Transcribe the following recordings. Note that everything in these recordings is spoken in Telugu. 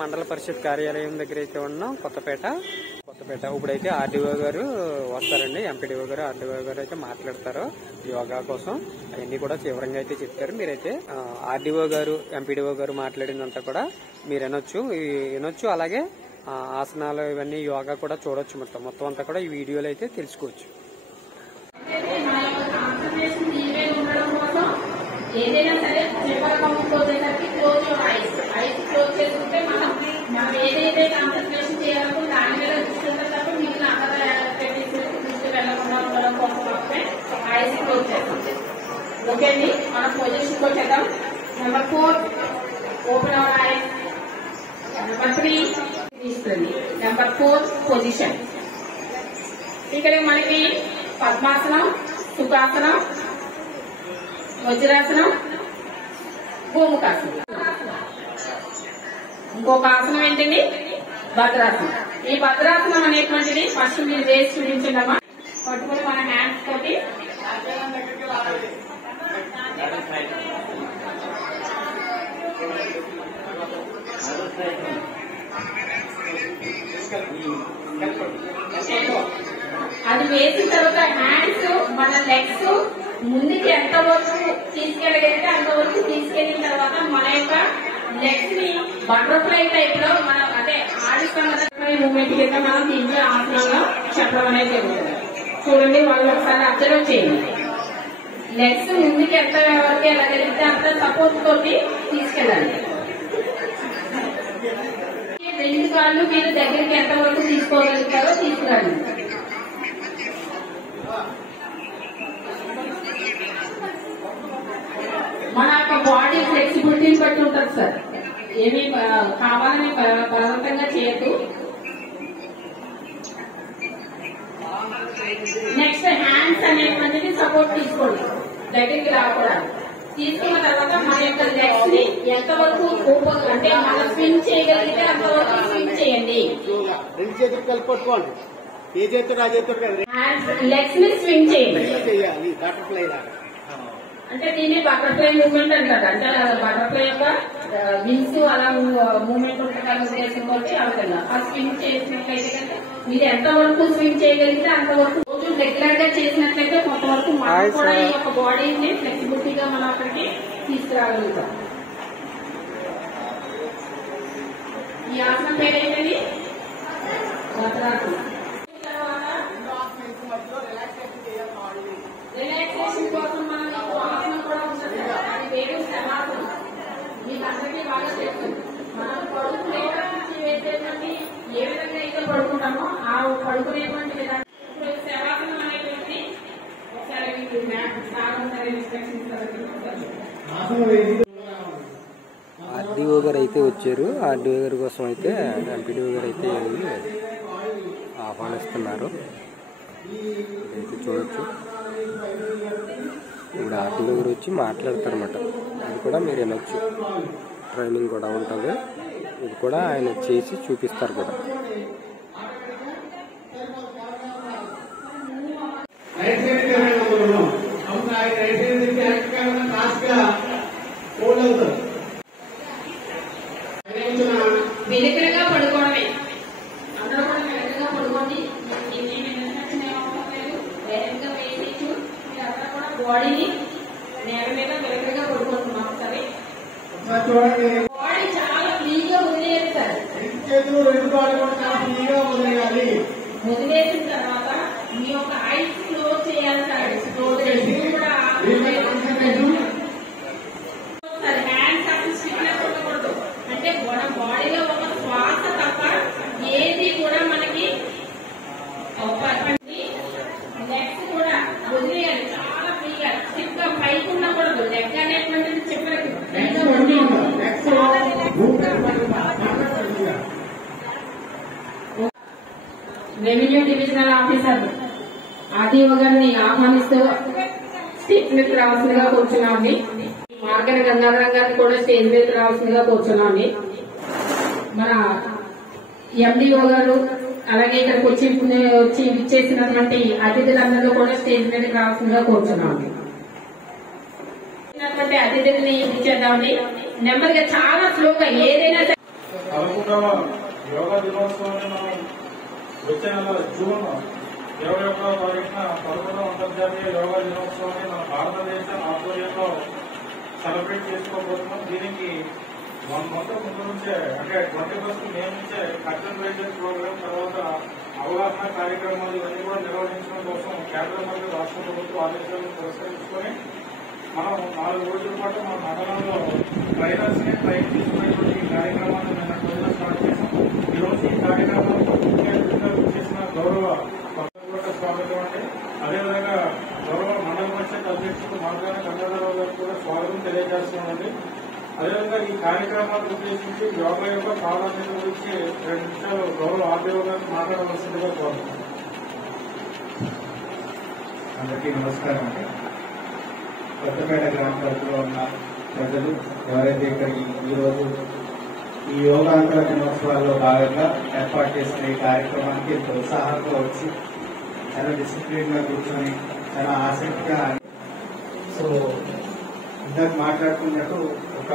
మండల పరిషత్ కార్యాలయం దగ్గర అయితే ఉన్నాం, కొత్తపేట. ఇప్పుడైతే ఆర్డీఓ గారు వస్తారండి. ఎంపీడీఓ గారు, ఆర్డీఓ గారు అయితే మాట్లాడతారు యోగా కోసం. అవన్నీ కూడా వివరంగా అయితే చెప్తారు. మీరైతే ఆర్డీఓ గారు, ఎంపీడీఓ గారు మాట్లాడిందంతా కూడా మీరు వినొచ్చు. అలాగే ఆసనాలు ఇవన్నీ యోగా కూడా చూడొచ్చు. మొత్తం అంతా కూడా ఈ వీడియోలో అయితే తెలుసుకోవచ్చు. ఏదైనా సరే చివరి కౌంట్ వచ్చేసరికి క్లోజ్ యువర్ ఐస్ క్లోజ్ చేసుకుంటే మనం ఏదైతే కాన్సన్ట్రేషన్ చేయాలో దాని మీద దృష్టి తప్ప మిగిలిన అక్కడ దృష్టి వెళ్ళకుండా ఉండడం కోసం ఐస్ క్లోజ్ చేస్తాం. ఓకే అండి, మనం పొజిషన్ వచ్చేద్దాం. Number 4 open our eyes. Number 3 తీస్తుంది. Number 4 position. ఇక్కడ మనకి పద్మాసనం, సుఖాసనం, వజ్రాసనం, గోముఖాసనం. ఇంకొక ఆసనం ఏంటండి? భద్రాసనం. ఈ భద్రాసనం అనేటువంటిది ఫస్ట్ మీరు వేసి చూపించండమ్మా. పట్టుకుని మన హ్యాండ్స్ తోటి అది వేసిన తర్వాత హ్యాండ్స్ మన లెగ్స్ ముందుకి ఎంత వరకు తీసుకెళ్ళగలిగితే అంతవరకు తీసుకెళ్లిన తర్వాత మన యొక్క లెగ్స్ ని బటర్ఫ్లై టైప్ లో మనం అంటే ఆడిస్తున్న మూమెంట్ కింద మనం దీంట్లో ఆసనంలో చెప్పడం అనేది జరుగుతుంది. చూడండి, వాళ్ళు ఒకసారి అబ్జర్వ్ చేయండి. లెగ్స్ ముందుకి ఎంత వరకు వెళ్ళగలిగితే అంత సపోర్ట్ తోటి తీసుకెళ్ళాలి. 2 కాళ్ళు మీరు దగ్గరికి ఎంత వరకు తీసుకోగలుగుతారో తీసుకురండి. మన యొక్క బాడీ ఫ్లెక్సిబిలిటీని బట్టి ఉంటుంది సార్. ఏమి కావాలని బలవంతంగా చేయద్దు. నెక్స్ట్ హ్యాండ్స్ అనేటువంటిది సపోర్ట్ తీసుకోండి, దగ్గరికి రాకూడదు. తీసుకున్న తర్వాత మన యొక్క లెగ్స్ ని ఎంతవరకు అంటే మనం స్విమ్ చేయగలిగితే అంతవరకు స్విమ్ చేయండి. లెగ్స్ ని స్విమ్ చేయండి. అంటే దీన్ని బటర్ఫ్లై మూవ్మెంట్ అంటారు. అంటే బటర్ఫ్లై యొక్క వింగ్స్ అలా మూవ్మెంట్ ఉంటుందని ఉద్దేశంతో ఆ విధంగా ఆ స్విమ్ చేసినట్లయితే కనుక మీరు ఎంతవరకు స్విమ్ చేయగలిగితే అంతవరకు రోజు రెగ్యులర్ గా చేసినట్లయితే కొంతవరకు మనం కూడా ఈ యొక్క బాడీని ఫ్లెక్సిబిలిటీగా మనం అక్కడికి తీసుకురాగలుగుతాం. ఈ ఆసనం పేరేంటండి? భద్రాసనం. రిలాక్సేషన్ కోసం మనం ఆసనం కూడా ఉంటుంది. అది వేరు శవాసనం. మీకు అందరికీ బాగా తెలుసు. మనం పడుకునేటువంటి ఏ విధంగా అయితే పడుకుంటామో ఆ పడుకునేటువంటి విధానం. శవాసనం అనేటువంటి ఒకసారి ఆర్డీఓ గారు అయితే వచ్చారు. ఆర్డీఓ గారి కోసం అయితే ఎంపీడీఓ గారు అయితే ఆహ్వానిస్తున్నారు. అయితే చూడొచ్చు. ఇప్పుడు ఆర్డీఓ గారు వచ్చి మాట్లాడతారన్నమాట. అది కూడా మీరు వినొచ్చు. ట్రైనింగ్ కూడా ఉంటుంది. ఇది కూడా ఆయన చేసి చూపిస్తారు కూడా. వెనుకగా పడుకోవడమే. అందరూ కూడా వెనుకగా పడుకోండి. వేగంగా వేయచ్చు. మీరు అందరూ కూడా బాడీని నేల మీద వెనుకగా పడుకుంటున్నాం. సరే, బాడీ చాలా ఫ్రీగా వదిలేయాలి సార్. వదిలేసిన తర్వాత మీ యొక్క ఐస్ క్లోజ్ చేయాలి సార్. క్లోజ్ చేసి కూడా హ్యాండ్స్ అసలు స్టిఫ్నెస్ ఉండకూడదు. అంటే మన బాడీలో ఒక శ్వాస తప్ప ఏది కూడా మనకి లెగ్స్ కూడా వదిలేయాలి. చాలా ఫ్రీగా స్టిఫ్ గా పైకి ఉండకూడదు. లెగ్ అనేటువంటిది చెప్పలేదు. రెవెన్యూ డివిజనల్ ఆఫీసర్ ఆర్డీఓ గారిని ఆహ్వానిస్తూ స్టేజ్ మీద రావాల్సిందిగా కూర్చున్నామండి. మార్గన గంగాధరం గారిని కూడా స్టేజ్ మీద రావాల్సిందిగా కూర్చున్నామండి. మన ఎండిఓ గారు అలాగే ఇక్కడికి వచ్చి ఇచ్చేసినటువంటి అతిథులందరూ కూడా స్టేజ్ మీదకి రావాల్సిందిగా కూర్చున్నామండి. అతిథుల్ని ఇచ్చేద్దామండి. నెమ్మదిగా చాలా స్లోగా ఏదైనా నెల జూన్ 21వ తారీఖున 11వ అంతర్జాతీయ యోగా దినోత్సవాన్ని మన భారతదేశ ఆధ్వర్యంలో సెలబ్రేట్ చేసుకోబోతున్నాం. దీనికి 1 month ముందు నుంచే అంటే 21st మే నుంచే కన్సల్టేషన్ ప్రోగ్రామ్, తర్వాత అవగాహన కార్యక్రమాలు ఇవన్నీ కూడా నిర్వహించడం కోసం కేంద్ర మరియు రాష్ట్ర ప్రభుత్వ ఆదేశాలను పురస్కరించుకొని మనం 4 రోజుల పాటు మన మండలంలో ట్రైనర్స్ ని ట్రైన్ తీసుకునేటువంటి ఈ కార్యక్రమాన్ని నిన్న రోజున స్టార్ట్ చేశాం. ఈ రోజు ఈ కార్యక్రమాన్ని చేసిన గౌరవ స్వాగతం అండి. అదేవిధంగా గౌరవ మండల పరిషత్ అధ్యక్షుడు మార్గాన గంగాధరరావు గారికి కూడా స్వాగతం తెలియజేస్తున్నామండి. అదేవిధంగా ఈ కార్యక్రమాన్ని ఉద్దేశించి యోగా యొక్క ప్రాధాన్యత గురించి 2 నిమిషాలు గౌరవ ఆర్డీఓ గారికి మాట్లాడవలసిందిగా కోరుతున్నాం. అందరికీ నమస్కారం అండి. కొత్తపేట గ్రామ పరిధిలో ఉన్న ప్రజలు ఎవరైతే ఇక్కడ ఈరోజు ఈ యోగాంతర దినోత్సవాల్లో భాగంగా ఏర్పాటు చేసిన ఈ కార్యక్రమానికి ఉత్సాహంగా వచ్చి చాలా డిసిప్లిన్ గా కూర్చొని చాలా ఆసక్తిగా, సో ఇందాక మాట్లాడుకున్నట్టు ఒక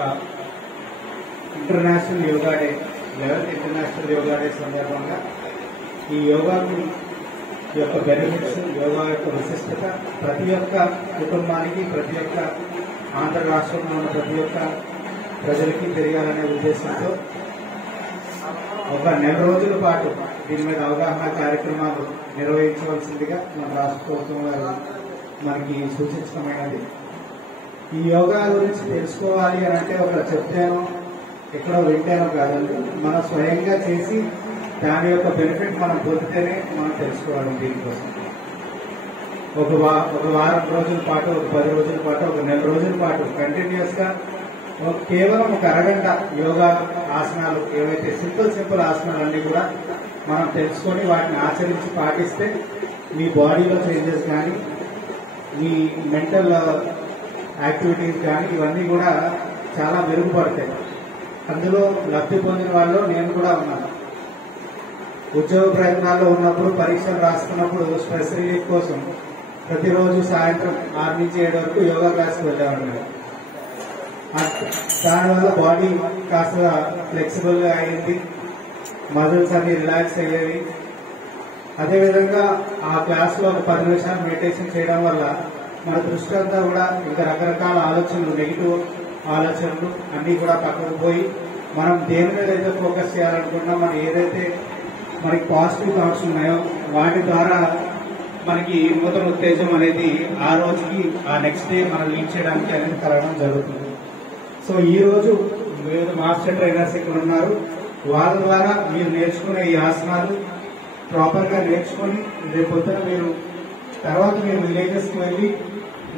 international yoga day, 11th international yoga day సందర్భంగా ఈ యోగా యొక్క బెనిఫిట్స్, యోగా యొక్క విశిష్టత ప్రతి ఒక్క కుటుంబానికి, ప్రతి ఒక్క ఆంధ్ర రాష్ట్రంలో ఉన్న ప్రతి ఒక్క ప్రజలకి తెలియాలనే ఉద్దేశంతో ఒక 4 రోజుల పాటు దీని మీద అవగాహన కార్యక్రమాలు నిర్వహించవలసిందిగా మన రాష్ట్ర ప్రభుత్వం వారు మనకి సూచించడమైనది. ఈ యోగా గురించి తెలుసుకోవాలి అని అంటే ఒక చెప్తేనో ఎక్కడో వింటేనో కాదండి, మనం స్వయంగా చేసి దాని యొక్క బెనిఫిట్ మనం పొందితేనే మనం తెలుసుకోవాలి. దీనికోసం ఒక వారం రోజుల పాటు, ఒక 10 రోజుల పాటు, ఒక 4 రోజుల పాటు కంటిన్యూస్ గా కేవలం ఒక అరగంట యోగా ఆసనాలు, ఏవైతే సింపుల్ ఆసనాలు అన్ని కూడా మనం తెలుసుకొని వాటిని ఆచరించి పాటిస్తే మీ బాడీలో చేంజెస్ కానీ, మీ మెంటల్ యాక్టివిటీస్ కానీ ఇవన్నీ కూడా చాలా మెరుగుపడతాయి. అందులో లబ్ధి పొందిన వాళ్ళు నేను కూడా ఉన్నాను. ఉద్యోగ ప్రయత్నాల్లో ఉన్నప్పుడు, పరీక్షలు రాస్తున్నప్పుడు స్ట్రెస్ రిలీఫ్ కోసం ప్రతిరోజు సాయంత్రం 6 నుంచి 7 వరకు యోగా క్లాస్కి వెళ్ళేవాడిని. దానివల్ల బాడీ కాస్త ఫ్లెక్సిబుల్ గా అయింది, మజిల్స్ అన్ని రిలాక్స్ అయ్యేవి. అదేవిధంగా ఆ క్లాస్ లో ఒక 10 నిమిషాలు మెడిటేషన్ చేయడం వల్ల మన దృష్టి అంతా కూడా ఇంకా రకరకాల ఆలోచనలు, నెగిటివ్ ఆలోచనలు అన్ని కూడా పక్కకు పోయి మనం దేని మీద అయితే ఫోకస్ చేయాలనుకున్నా, మనం ఏదైతే మనకి పాజిటివ్ థాట్స్ ఉన్నాయో వాటి ద్వారా మనకి నూతన ఉత్తేజం అనేది ఆ రోజుకి, ఆ నెక్స్ట్ డే మనం లీడ్ చేయడానికి అనేది కలగడం జరుగుతుంది. సో ఈ రోజు వివిధ మాస్టర్ ట్రైనర్స్ ఇక్కడ ఉన్నారు. వాళ్ళ ద్వారా మీరు నేర్చుకునే ఈ ఆసనాలు ప్రాపర్ గా నేర్చుకుని రేపొద్దున మీరు తర్వాత మీరు విలేజెస్ కి వెళ్ళి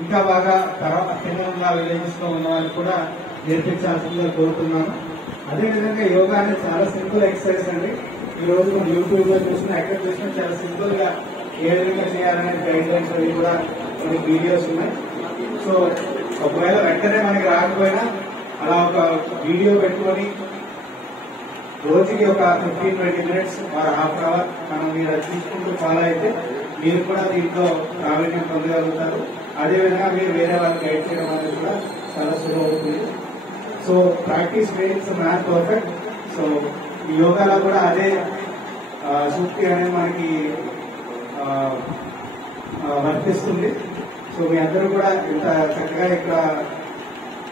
ఇంకా బాగా తర్వాత కింద ఉన్న విలేజెస్ లో ఉన్న వాళ్ళకి కూడా నేర్పించాల్సిందిగా కోరుతున్నాను. అదేవిధంగా యోగా అనేది చాలా సింపుల్ ఎక్సర్సైజ్ అండి. ఈ రోజు మనం యూట్యూబ్ లో చూసినా, ఎక్కడ చూసినా చాలా సింపుల్ గా ఏ విధంగా చేయాలనే గైడ్ లైన్స్ అవి కూడా మనకి వీడియోస్ ఉన్నాయి. సో ఒకవేళ వెంటనే మనకి రాకపోయినా అలా ఒక వీడియో పెట్టుకొని రోజుకి ఒక 15-20 minutes or half an hour మనం మీరు తీసుకుంటూ ఫాలో అయితే మీరు కూడా దీంట్లో ప్రావీణ్యం పొందగలుగుతారు. అదేవిధంగా మీరు వేరే వాళ్ళకి గైడ్ చేయడం అనేది కూడా చాలా సులువు అవుతుంది. So practice makes man perfect. So ఈ యోగాలో కూడా అదే సూక్తి అనేది మనకి వర్తిస్తుంది. సో మీ అందరూ కూడా ఇంత చక్కగా ఇక్కడ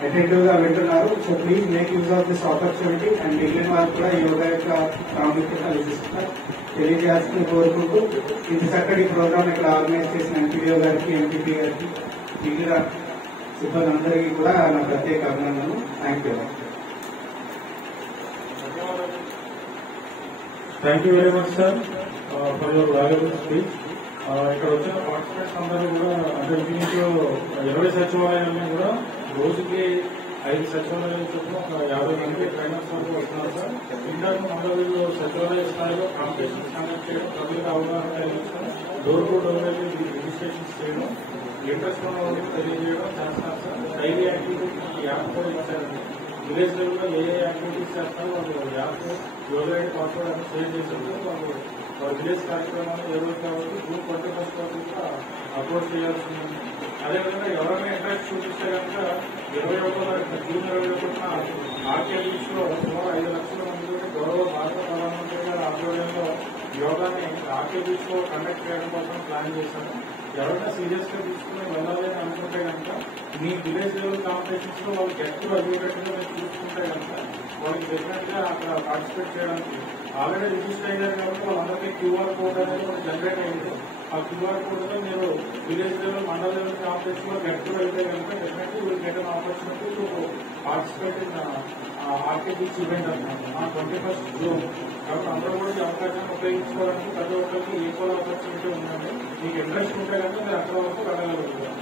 అటెంటివ్ గా వింటున్నారు. So please make use of this opportunity and మిగిలిన వారికి కూడా యోగా యొక్క ప్రాముఖ్యత విశిష్టత తెలియజేయాల్సింది కోరుకుంటూ ఇంత చక్కటి ప్రోగ్రామ్ ఇక్కడ ఆర్గనైజ్ చేసిన ఎంపీడీఓ గారికి, ఎంపీపీ గారికి, మిగిలిన సిబ్బంది అందరికీ కూడా నా ప్రత్యేక అభినందనలు. Thank you very much sir for your valuable speech. ఇక్కడ వచ్చిన పార్టిసిపేట్స్ అందరూ కూడా అంటే దీంట్లో 20 సచివాలయాలను కూడా రోజుకి 5 సచివాలయాలు చొప్పున ఒక 50 మంది ట్రైనర్స్ వరకు వస్తున్నారు సార్. ఇంటర్ మండలిలో సచివాలయ స్థాయిలో కాంపిటీషన్స్ కండక్ట్ చేయడం, పబ్లిక్ అవగాహన కలిగించడం, డోర్ టు డోర్ వెళ్ళి రిజిస్ట్రేషన్స్ చేయడం, ఇంట్రెస్ట్ ఉన్న వాళ్ళకి తెలియజేయడం చేస్తారు సార్. డైలీ యాక్టివిటీస్ యాప్ కూడా ఇచ్చారండి. విలేజ్ లెవెల్లో ఏ యాక్టివిటీస్ చేస్తారో వాళ్ళు యాప్ యోగా పాస్వర్డ్ అని షేర్ చేసేందుకు వాళ్ళు విలేజ్ కార్యక్రమాలు ఏ రోజు కాబట్టి జూన్ 21st వరకు అప్లోడ్ చేయాల్సి ఉంది. అదేవిధంగా ఎవరైనా ఇంట్రెస్ట్ చూపిస్తే కనుక 21వ జూన్ 21న ఆర్కే బీచ్ లో సుమారు 5 లక్షల మంది గౌరవ భారత ప్రధానమంత్రి గారి ఆధ్వర్యంలో యోగాని ఆర్టీబీస్ లో కండక్ట్ చేయడం కోసం ప్లాన్ చేశాము. ఎవరైనా సీరియస్ గా తీసుకుని వెళ్ళాలి అని అనుకుంటే కనుక మీ విలేజ్ లెవెల్ కాంపిటీషన్స్ లో వాళ్ళు గెస్ట్ అడ్వకేట్ గా మీరు చూసుకుంటే కనుక వాళ్ళకి డెఫినెట్ గా అక్కడ పార్టిసిపేట్ చేయడానికి ఆల్రెడీ రిజిస్టర్ అయ్యారు కాబట్టి వాళ్ళందరికీ క్యూఆర్ కోడ్ అనేది మనకు జనరేట్ అయింది. ఆ క్యూఆర్ కోడ్ తో మీరు village level mandal level competition లో గెస్ట్ అయితే కనుక definitely will get an opportunity to participate in ఆర్టీబీస్ ఈవెంట్ అనమాట 21st June. కాబట్టి అందరూ కూడా ఈ అవకాశాన్ని ఉపయోగించుకోవడానికి ప్రతి ఒక్కరికి ఈక్వల్ ఆపర్చునిటీ ఉందండి. మీకు ఇంట్రెస్ట్ ఉంటే కనుక మీరు అక్కడ వరకు వెళ్ళగలుగుతారు.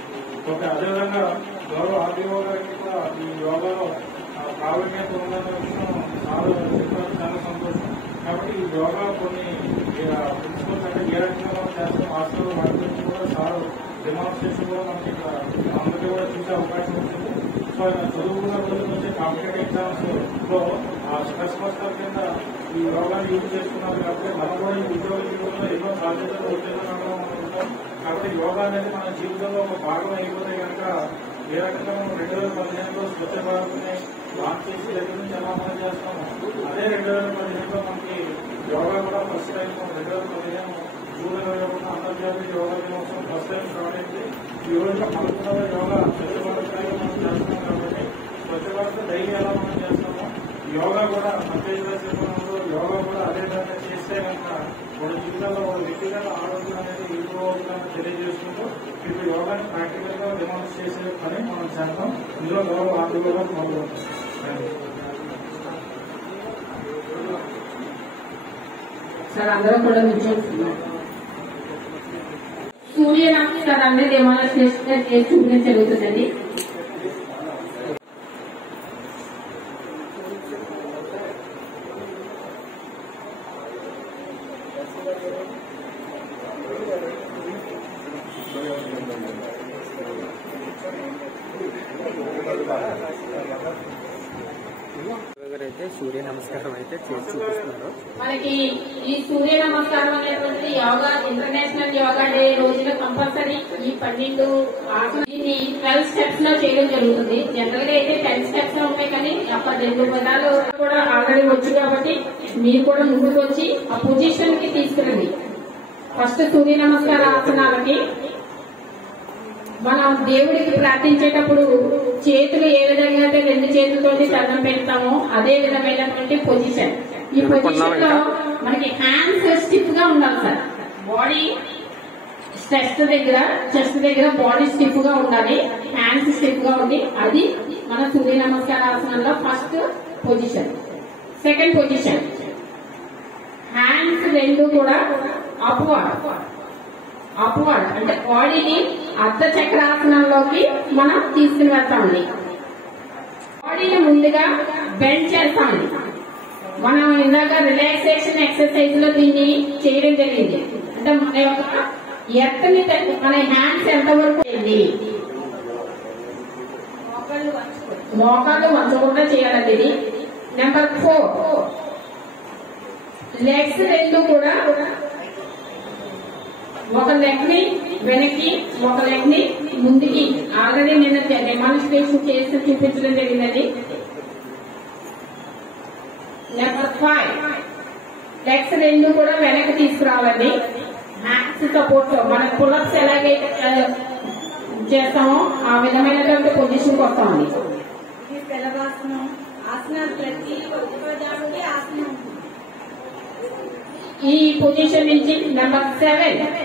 ఓకే, అదేవిధంగా గౌరవ ఆర్డీఓ గారికి కూడా ఈ యోగాలో ప్రావీణ్యత ఉందన్న విషయం చాలా సంతోషం. కాబట్టి ఈ యోగా కొన్ని ప్రిన్సిపల్స్ అంటే ఏ రకంగా మనం చేస్తాం హాస్టల్ వాటి గురించి కూడా చాలా డెమాన్స్ట్రేషన్ కూడా మనకి అందరికీ కూడా చూసే అవకాశం ఉంటుంది. సో ఆయన చదువుకున్న రోజుల నుంచి కాంపిటేటివ్ ఎగ్జామ్స్ లో స్ట్రెస్ బస్టర్ కింద ఈ యోగాన్ని యూజ్ చేస్తున్నారు కాబట్టి మనం కూడా ఈ ఉద్యోగ జీవితంలో ఎన్నో సాధ్యతలు ఉద్యోగంలో ఉంటాం. కాబట్టి యోగా అనేది మన జీవితంలో ఒక భాగం అయిపోతే కనుక ఏ రకంగా మనం 2015లో స్వచ్ఛ భారత్ ని లాంచ్ చేసి దగ్గర నుంచి ఎలా అమలు చేస్తాము అదే 2015లో మనకి యోగా కూడా ఫస్ట్ టైం 2015 జూన్ 21 అంతర్జాతీయ యోగా దినోత్సవం ఫస్ట్ టైం స్టార్ట్ అయింది. ఈ రోజు 11వ యోగా స్వచ్ఛ భారత్ మనం చేస్తున్నాం కాబట్టి స్వచ్ఛ భారత్ డైలీ ఎలా మనం చేస్తామో యోగా కూడా అంతర్జాతీయ యోగా కూడా అదే విధంగా చేస్తే కనుక మన జీవితంలో ఒక వ్యక్తిగత ఆరోగ్యం అనేది ఇంప్రూవ్ అవుతుందని తెలియజేసుకుంటూ ఇప్పుడు యోగాని ప్రాక్టికల్ గా డెమాన్స్ట్రేట్ చేసే పని మనం చేస్తాం. ఇందులో గౌరవ ఆందోళన మొదలవుతుంది. సార్ అందరూ కూడా నిల్చోస్తున్నారు. సూర్య నమస్కారాన్ని డెమాన్స్ట్రేషన్ చేసి చూపించగలుగుతుందండి. అయితే సూర్య నమస్కారం అయితే చేసి చూపిస్తున్నారు. మనకి ఈ సూర్య నమస్కారం అనేటువంటి యోగా ఇంటర్నేషనల్ యోగా డే రోజున కంపల్సరీ ఈ 12 దీన్ని 12 స్టెప్స్ లో చేయడం జరుగుతుంది. జనరల్ గా అయితే 10 స్టెప్స్ లో ఉంటాయి కానీ అప్పుడు 2 పదాలు కూడా ఆల్రెడీ వచ్చు కాబట్టి మీరు కూడా ముందుకు వచ్చి ఆ పొజిషన్ కి తీసుకురండి. ఫస్ట్ సూర్య నమస్కార ఆసనాలకి మనం దేవుడికి ప్రార్థించేటప్పుడు చేతులు ఏ విధంగా అయితే 2 చేతులతోటి దండం పెడతామో అదే విధమైనటువంటి పొజిషన్. ఈ పొజిషన్ లో మనకి హ్యాండ్స్ స్టిఫ్ గా ఉండాలి సార్. బాడీ చెస్ట్ దగ్గర బాడీ స్టిఫ్ గా ఉండాలి, హ్యాండ్స్ స్టిఫ్ గా ఉంది. అది మన సూర్య నమస్కార ఆసనంలో first position. Second position hands 2 కూడా అప్వర్డ్ అంటే బాడీని అర్ధ చక్రాసనంలోకి మనం తీసుకుని వెళ్తామండి. బాడీని ముందుగా బెండ్ చేస్తామండి. మనం ఇందాక రిలాక్సేషన్ ఎక్సర్సైజ్ లో దీన్ని చేయడం జరిగింది. అంటే మన యొక్క ఎత్తని మన హ్యాండ్స్ ఎంతవరకు మోకాళ్ళు వంచకుండా చేయాలండి ఇది. నెంబర్ 4 లెగ్స్ 2 కూడా ఒక లెగ్ ని వెనక్కి ఒక లెగ్ ని ముందుకి ఆల్రెడీ నేను డెమాన్స్ట్రేషన్ చేసి చూపించడం జరిగిందండి. నెంబర్ 5 లెగ్స్ 2 కూడా వెనక్కి తీసుకురావాలండి. హ్యాండ్స్ సపోర్ట్ మన పుల్అప్స్ ఎలాగైతే చేస్తామో ఆ విధమైనటువంటి పొజిషన్ కి వస్తామండి. ఈ పొజిషన్ నుంచి నెంబర్ 7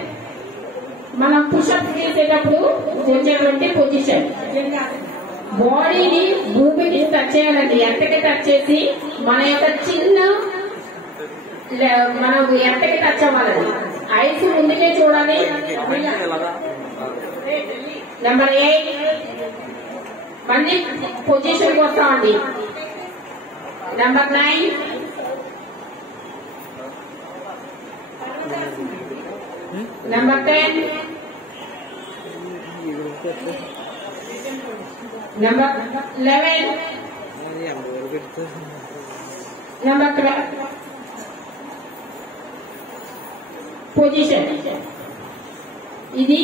మనం పుషప్ చేసేటప్పుడు వచ్చేటువంటి పొజిషన్. బాడీని భూమికి టచ్ చేయాలండి. ఎంతకి టచ్ చేసి మన యొక్క చిన్న మనం ఎంతకి టచ్ అవ్వాలండి. ఐస్ ముందుకే చూడాలి. నెంబర్ 8 మళ్ళీ పొజిషన్ కి వస్తామండి. Number 9 number 10 number 11 number 12 position. ఇది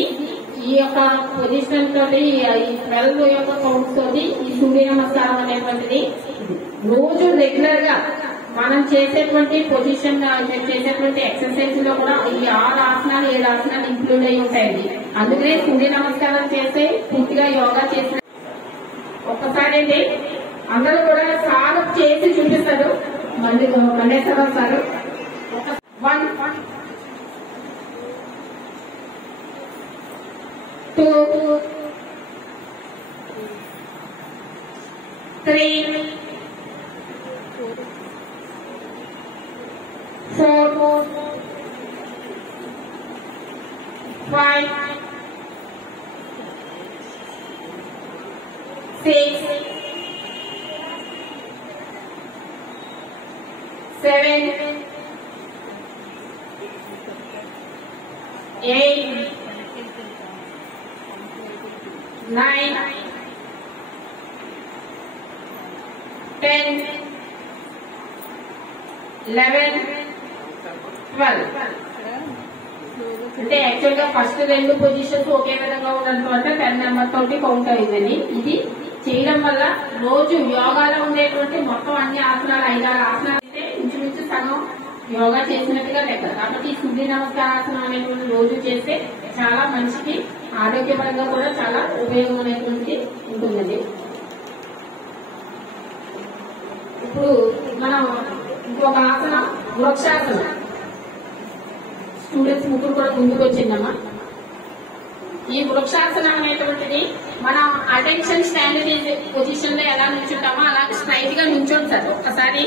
ఈ యొక్క పొజిషన్ తోటి 12 యొక్క కౌంట్ తోటి ఈ సూర్య నమస్కారం అనేటువంటిది రోజు రెగ్యులర్ గా మనం చేసేటువంటి పొజిషన్ చేసేటువంటి ఎక్సర్సైజ్ లో కూడా ఈ 6 ఆసనాలు 7 ఆసనాలు ఇంక్లూడ్ అయి ఉంటాయండి. అందుకనే సూర్య నమస్కారం చేస్తే పూర్తిగా యోగా చేసిన ఒక్కసారి అందరూ కూడా సార్ చేసి చూపిస్తారు. మల్లేశ్వరరావు సార్ 1 2 3 4 5 6 7 8 9 10 11 12 అంటే యాక్చువల్ గా ఫస్ట్ 2 పొజిషన్స్ ఒకే విధంగా ఉండడం అంటే 10 నెంబర్ తోటి కౌంట్ అయిందని. ఇది చేయడం వల్ల రోజు యోగాలో ఉండేటువంటి మొత్తం అన్ని ఆసనాలు 5 ఆసనాలు అయితే ఇంచుమించు సగం యోగా చేసినట్టుగా లెక్క. కాబట్టి సూర్య నమస్కారాసనం అనేటువంటి రోజు చేస్తే చాలా మనిషికి ఆరోగ్యపరంగా కూడా చాలా ఉపయోగం అనేటువంటిది ఉంటుందండి. ఇప్పుడు మనం ఇంకొక ఆసనం వృక్షాసనం. స్టూడెంట్స్ ముగ్గురు కూడా ముందుకు వచ్చిందమ్మా. ఈ వృక్షాసనం అనేటువంటిది మనం అటెన్షన్ స్టాండర్డ్ పొజిషన్ లో ఎలా నుంచుంటామో అలా స్ట్రైట్ గా నుంచోండి సార్. ఒక్కసారి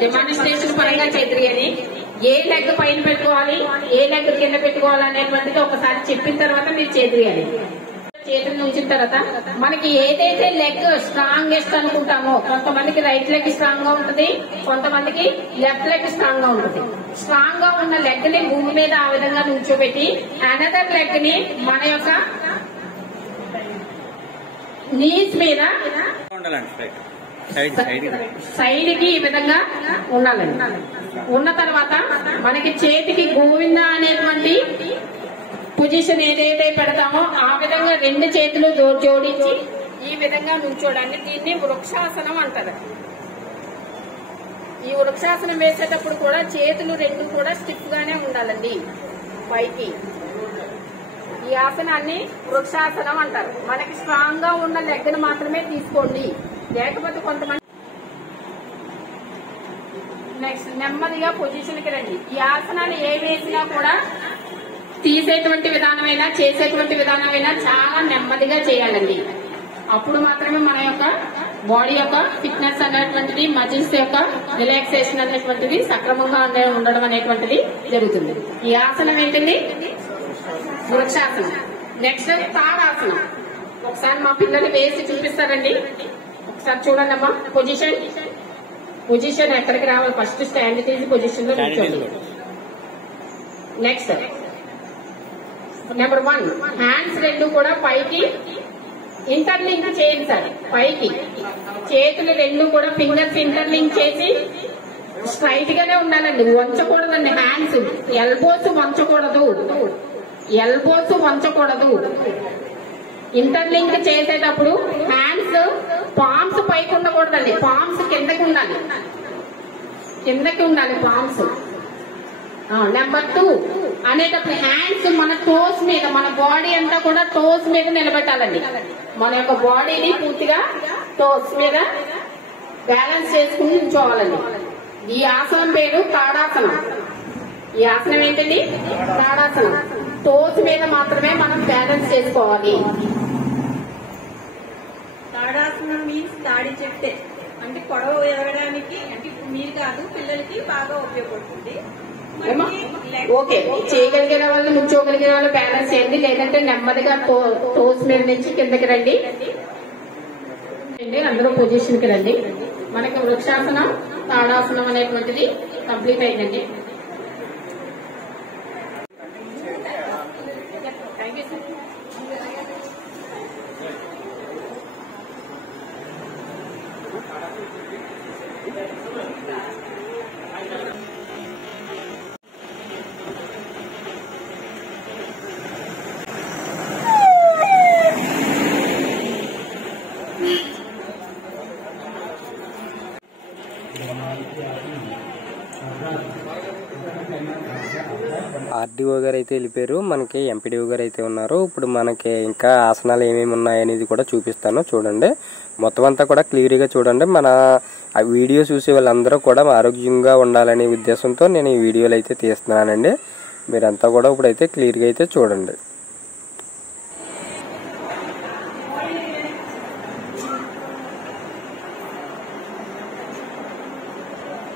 డెమాన్స్ట్రేషన్ పరంగా చేద్దామని ఏ లెగ్ పైన పెట్టుకోవాలి ఏ లెగ్ కింద పెట్టుకోవాలి అనేటువంటిది ఒకసారి చెప్పిన తర్వాత మీరు చేద్దామని చేతులు నుంచిన తర్వాత మనకి ఏదైతే లెగ్ స్ట్రాంగెస్ట్ అనుకుంటామో కొంతమందికి రైట్ లెగ్ స్ట్రాంగ్ గా ఉంటుంది, కొంతమందికి లెఫ్ట్ లెగ్ స్ట్రాంగ్ గా ఉంటుంది. స్ట్రాంగ్ గా ఉన్న లెగ్ ని భూమి మీద ఆ విధంగా నుంచోబెట్టి అనదర్ లెగ్ ని మన యొక్క నీస్ మీద సైడ్ కి ఈ విధంగా ఉండాలండి. ఉన్న తర్వాత మనకి చేతికి గోవింద అనేటువంటి పొజిషన్ ఏదైతే పెడతామో ఆ విధంగా 2 చేతులు జోడించి ఈ విధంగా నుంచోడాన్ని దీన్ని వృక్షాసనం అంటారు. ఈ వృక్షాసనం వేసేటప్పుడు కూడా చేతులు 2 కూడా స్టిఫ్ గానే ఉండాలండి పైకి. ఈ ఆసనాన్ని వృక్షాసనం అంటారు. మనకి స్ట్రాంగ్ గా ఉన్న లెగ్ ను మాత్రమే తీసుకోండి, లేకపోతే కొంతమంది నెక్స్ట్ నెమ్మదిగా పొజిషన్ కి రండి. ఈ ఆసనాలు ఏ వేసినా కూడా తీసేటువంటి విధానమైనా చేసేటువంటి విధానమైనా చాలా నెమ్మదిగా చేయాలండి. అప్పుడు మాత్రమే మన యొక్క బాడీ యొక్క ఫిట్నెస్ అనేటువంటిది, మజిల్స్ యొక్క రిలాక్సేషన్ అనేటువంటిది సక్రమంగా ఉండడం అనేటువంటిది జరుగుతుంది. ఈ ఆసనం ఏంటండి? వృక్షాసనం. నెక్స్ట్ తాడాసనం. ఒకసారి మా పిల్లలు వేసి చూపిస్తారండి. ఒకసారి చూడండి అమ్మా. పొజిషన్ ఎక్కడికి రావాలి? ఫస్ట్ స్టాండ్ తీసి పొజిషన్ లో కూర్చోండి. నెక్స్ట్ నెంబర్ 1 హ్యాండ్స్ 2 కూడా పైకి ఇంటర్లింక్ చేయండి సార్. పైకి చేతులు 2 కూడా ఫింగర్స్ ఇంటర్లింక్ చేసి స్ట్రైట్ గానే ఉండాలండి, వంచకూడదండి. హ్యాండ్స్ ఎల్బోస్ వంచకూడదు. ఇంటర్లింక్ చేసేటప్పుడు హ్యాండ్స్ పామ్స్ పైకి ఉండకూడదండి, పామ్స్ కిందకి ఉండాలి పామ్స్. నెంబర్ 2 అనేటప్పుడు హ్యాండ్స్ మన టోస్ మీద, మన బాడీ అంతా కూడా టోస్ మీద నిలబెట్టాలండి. మన యొక్క బాడీని పూర్తిగా టోస్ మీద బ్యాలెన్స్ చేసుకుని నిల్చోవాలండి. ఈ ఆసనం పేరు తాడాసనం. ఈ ఆసనం ఏంటండి? తాడాసనం. టోస్ మీద మాత్రమే మనం బ్యాలెన్స్ చేసుకోవాలి. తాడాసనం మీన్స్ తాడి చెట్టే, అంటే పొడవ ఎదగడానికి, అంటే మీరు కాదు పిల్లలకి బాగా ఉపయోగపడుతుంది. ఓకే, చేయగలిగిన వాళ్ళు నుంచోగలిగిన వాళ్ళు బ్యాలెన్స్ చేయండి, లేదంటే నెమ్మదిగా టోస్ మీద నుంచి కిందకి రండి. అందరూ పొజిషన్ కి రండి. మనకి వృక్షాసనం తాడాసనం అనేటువంటిది కంప్లీట్ అయిందండి. Thank you sir. ఆర్డీఓ గారు అయితే వెళ్ళిపోయారు, మనకి ఎంపీడీఓ గారు అయితే ఉన్నారు. ఇప్పుడు మనకి ఇంకా ఆసనాలు ఏమేమి ఉన్నాయనేది కూడా చూపిస్తాను చూడండి. మొత్తం అంతా కూడా క్లియర్గా చూడండి. మన వీడియో చూసే వాళ్ళందరూ కూడా ఆరోగ్యంగా ఉండాలనే ఉద్దేశంతో నేను ఈ వీడియోలు అయితే తీస్తున్నానండి. మీరంతా కూడా ఇప్పుడైతే క్లియర్గా అయితే చూడండి.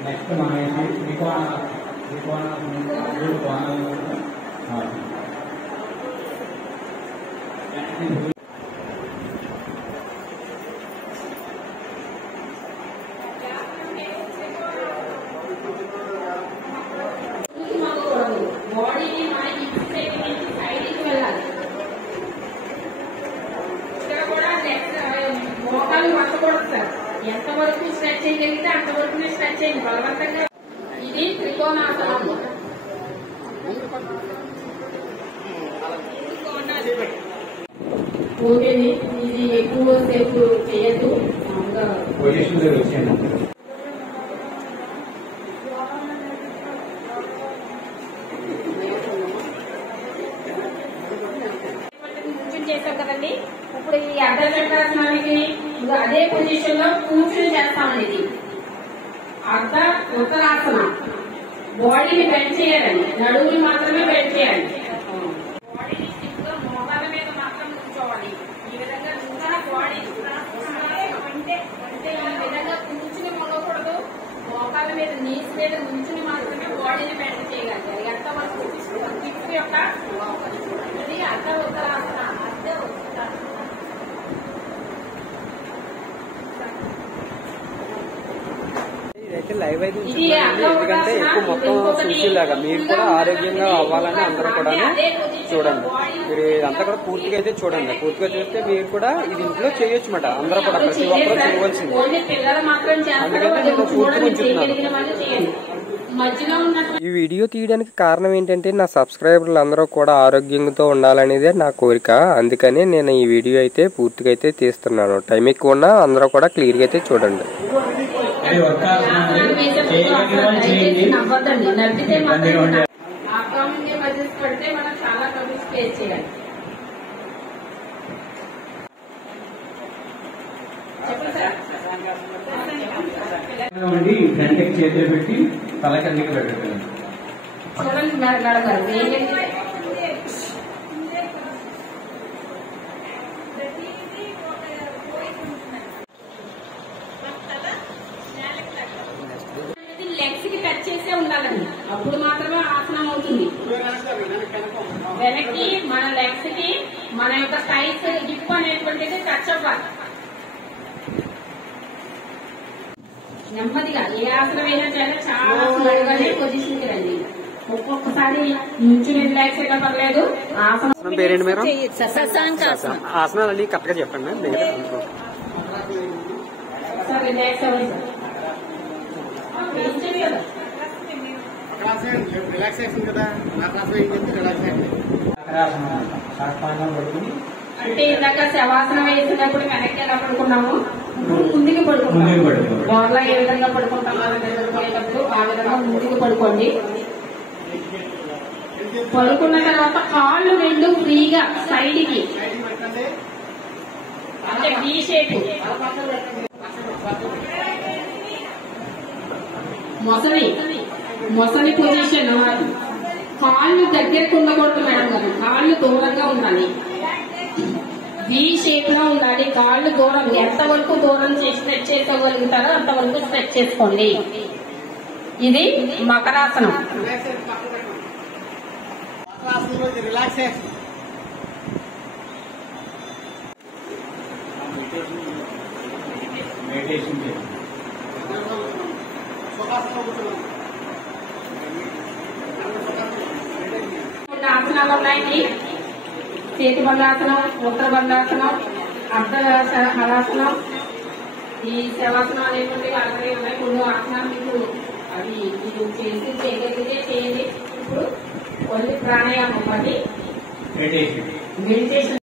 నెక్స్ట్ మనం బాడీని మనకి సైడ్ నుంచి సైడ్కి వెళ్ళాలి. ఇక్కడ కూడా మోకాలు పట్టకూడదు సార్. ఎంతవరకు స్ట్రెచ్ చేయగలిగితే అంతవరకు స్ట్రెచ్ చేయండి బలవంతంగా. ఇది త్రికోణాసనం. ఓకేది ఇది ఎక్కువ సేపు చేయొద్దు. చేస్తాం కదండి. ఇప్పుడు ఈ అర్ధచక్రాసనానికి అదే పొజిషన్ లో కూర్చుని చేస్తామండి. ఇది అర్ధ ఉత్తరాసనం. బాడీని బెండ్ చేయాలండి, నడువుని మాత్రమే బెండ్ చేయాలి. బాడీని స్టిఫ్ గా మోకాల మీద మాత్రం కూర్చోవాలి. ఈ విధంగా ఇంకా బాడీ అంటే ఈ విధంగా కూర్చుని మొగకూడదు. మోకాల మీద నీస్ మీద కూర్చుని మాత్రమే బాడీని బెండ్ చేయగలగాలి. ఎంతవరకు స్టిఫ్ యొక్క ఇది అర్ధ ఉత్తరాసన. ఇదైతే లైవ్ అయితే ఎందుకంటే ఎక్కువ మొత్తం చూసేలాగా మీరు కూడా ఆరోగ్యంగా అవ్వాలని అందరూ కూడా చూడండి. మీరు ఇదంతా కూడా పూర్తిగా అయితే చూడండి. పూర్తిగా చూస్తే మీరు కూడా ఇది ఇంట్లో చేయొచ్చు అన్నమాట. అందరూ కూడా ప్రతి ఒక్కరు చేయవలసింది. అందుకని నేను పూర్తిగా ఉంచుతున్నాను. ఈ వీడియో తీయడానికి కారణం ఏంటంటే నా సబ్స్క్రైబర్లు అందరూ కూడా ఆరోగ్యంతో ఉండాలనేదే నా కోరిక. అందుకని నేను ఈ వీడియో అయితే పూర్తిగా అయితే తీస్తున్నాను. టైం ఎక్కువ ఉన్నా అందరూ కూడా క్లియర్గా అయితే చూడండి. నవ్వితే పడితే మనం చాలా ట్రబుల్స్ ఫేస్ చేయాలి. ఫ్రంట్కి చేతులు పెట్టి తల కిందకి పెట్టండి. చూడండి మాట్లాడతారు. లెగ్స్ కి టచ్ చేసే ఉండాలండి. అప్పుడు మాత్రమే ఆసనం అవుతుంది. వెనక్కి మన లెగ్స్ కి మన యొక్క థైస్ హిప్ అనేటువంటిది టచ్ అవ్వాలి. నెమ్మదిగా ఏ ఆసనమైనా సరే చాలా స్లోగానే పొజిషన్ కి రండి. ఒక్కొక్కసారి నుంచుని రిలాక్స్ అయినా పర్లేదు. ఆసనం పేరేంటి మేడం? ఆసనాలు అన్ని కరెక్ట్ గా చెప్పండి. సార్ రిలాక్స్ అవ్వండి సార్. అంటే ఇందాక శవాసనం వేసినప్పుడు వెనక్కి ఎలా పడుకున్నాము, ముందుకు పడుకుంటాము. గోడలో ఏ విధంగా పడుకుంటామో నిద్రపోయేటప్పుడు ఆ విధంగా ముందుకు పడుకోండి. పడుకున్న తర్వాత కాళ్ళు రెండు ఫ్రీగా సైడ్ కి అంటే బీ షేప్. మొసలి పొజిషన్. కాళ్ళు దగ్గరకు ఉండకూడదు మేడం గారు, కాళ్ళు దూరంగా ఉండాలి. వి షేప్ లో ఉండాలి. కాళ్ళు దూరం, ఎంతవరకు దూరం స్ట్రెచ్ చేసుకోగలుగుతారో అంతవరకు స్ట్రెచ్ చేసుకోండి. ఇది మకరాసనం. ఆసనాలు ఉన్నాయి. చేతి బంధాసనం, ఉత్తర బంధాసనం, అర్ధ హలాసనం, ఈ శవాసనం అనేటువంటి అలాగే ఉన్నాయి. కొన్ని ఆసనాలు మీకు అది మీరు చేసి చేయగలిగితే చేయండి. ఇప్పుడు ఓన్లీ ప్రాణాయామం, అది మెడిటేషన్.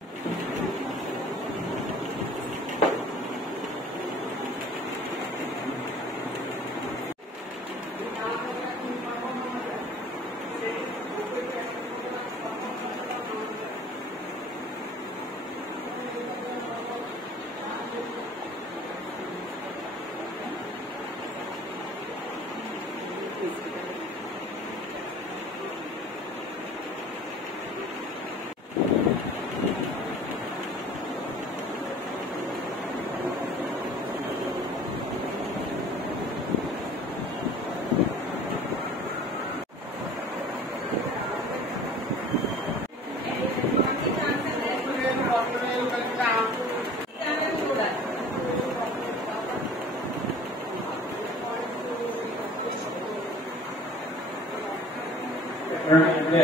అంటే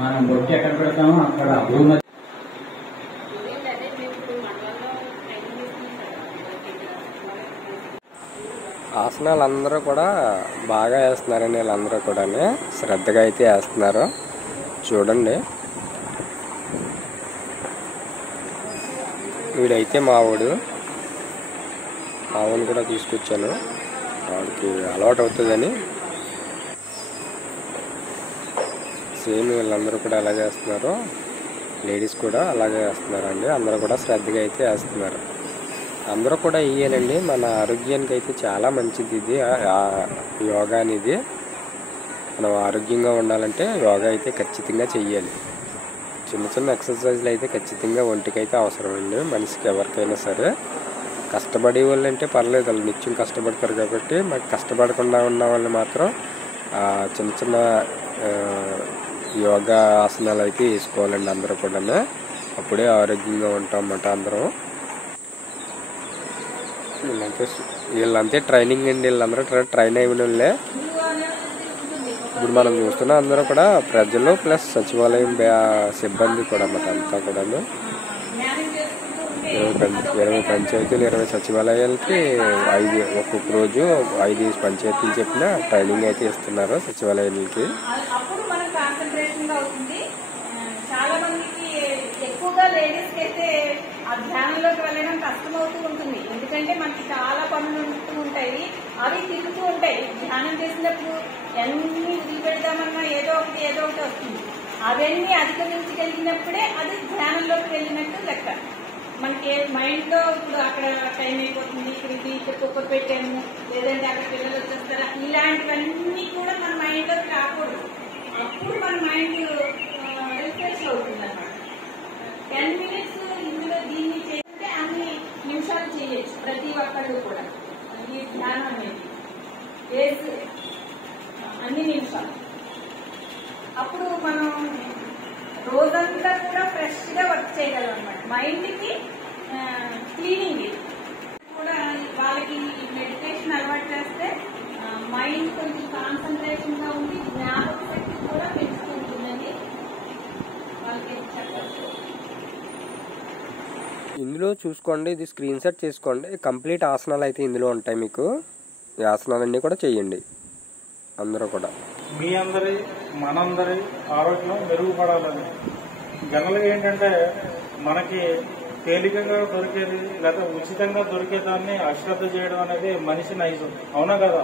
మనం బొట్టు ఎక్కడ పెడతామో అక్కడ భూమి ఆసనాలు అందరూ కూడా బాగా వేస్తున్నారండి. వీళ్ళందరూ కూడా శ్రద్ధగా అయితే వేస్తున్నారు. చూడండి, వీడైతే మావాడు కూడా తీసుకొచ్చాను, వాడికి అలవాటు అవుతుందని. సేమ్ వీళ్ళందరూ కూడా అలాగే వేస్తున్నారు, లేడీస్ కూడా అలాగే వేస్తున్నారండి. అందరూ కూడా శ్రద్ధగా అయితే వేస్తున్నారు. అందరూ కూడా వేయాలండి. మన ఆరోగ్యానికి అయితే చాలా మంచిది ఇది యోగా అనేది. మనం ఆరోగ్యంగా ఉండాలంటే యోగా అయితే ఖచ్చితంగా చెయ్యాలి. చిన్న చిన్న ఎక్సర్సైజ్లు అయితే ఖచ్చితంగా ఒంటికైతే అవసరం అండి, మనిషికి ఎవరికైనా సరే. కష్టపడే వాళ్ళు అంటే పర్లేదు, వాళ్ళు నిత్యం కష్టపడతారు కాబట్టి. మాకు కష్టపడకుండా ఉన్న వాళ్ళు మాత్రం చిన్న చిన్న యోగా ఆసనాలు అయితే వేసుకోవాలండి అందరూ కూడా. అప్పుడే ఆరోగ్యంగా ఉంటాం అన్నమాట అందరం. వీళ్ళంతే ట్రైనింగ్ అండి, వీళ్ళందరూ ట్రైన్ అయిన వాళ్ళే. ఇప్పుడు మనం చూస్తున్న అందరూ కూడా ప్రజలు ప్లస్ సచివాలయం సిబ్బంది కూడా అన్నమాట. అంతా కూడా 20 పంచాయతీలు 20 సచివాలయాలకి ఒక్కొక్క రోజు 5 పంచాయతీలు చెప్పిన ట్రైనింగ్ అయితే ఇస్తున్నారు సచివాలయాలకి. అప్పుడు మనం కాన్సన్ట్రేషన్ గా అవుతుంది. చాలా మందికి ఎక్కువగా లేడీస్ కి అయితే ఆ ధ్యానంలోకి వెళ్ళడం కష్టమవుతూ ఉంటుంది. ఎందుకంటే మనకి చాలా పనులు ఉంటూ ఉంటాయి, అవి తిరుగుతూ ఉంటాయి. ధ్యానం చేసినప్పుడు ఎన్ని వదిలిపెడదామన్నా ఏదో ఒకటి వస్తుంది. అవన్నీ అధిగమించగలిగినప్పుడే అది ధ్యానంలోకి వెళ్ళినట్టు లెక్క. మనకి మైండ్ లో ఇప్పుడు అక్కడ టైం అయిపోతుంది, ఇక్కడ కుక్క పెట్టాము, లేదంటే అక్కడ పిల్లలు వచ్చేస్తారా, ఇలాంటివన్నీ కూడా మన మైండ్ లో రాకూడదు. అప్పుడు మన మైండ్ రిఫ్రెష్ అవుతుంది అన్నమాట. 10 minutes ఇందులో దీన్ని చేస్తే అన్ని నిమిషాలు చేయొచ్చు ప్రతి ఒక్కళ్ళు కూడా. ఈ ధ్యానం అనేది అన్ని నిమిషాలు. అప్పుడు మనం రోజంతా కూడా ఫ్రెష్ గా వర్క్ చేయగలం అన్నమాట. మైండ్ కి క్లీనింగ్ కూడా. వాళ్ళకి మెడిటేషన్ అలవాటు చేస్తే మైండ్ కొంచెం కాన్సన్ట్రేషన్ గా ఉండి జ్ఞాపక శక్తి కూడా పెంచుకుంటుందని వాళ్ళకి చెప్పచ్చు. ఇందులో చూసుకోండి, ఇది స్క్రీన్ షాట్ చేసుకోండి. కంప్లీట్ ఆసనాలు అయితే ఇందులో ఉంటాయి మీకు. ఈ ఆసనాలన్నీ కూడా చెయ్యండి అందరూ కూడా. మీ అందరి మనందరి ఆరోగ్యం మెరుగుపడాలని. జనరల్గా ఏంటంటే మనకి తేలికగా దొరికేది లేదా ఉచితంగా దొరికేదాన్ని అశ్రద్ధ చేయడం అనేది మనిషి నైజం, అవునా కదా?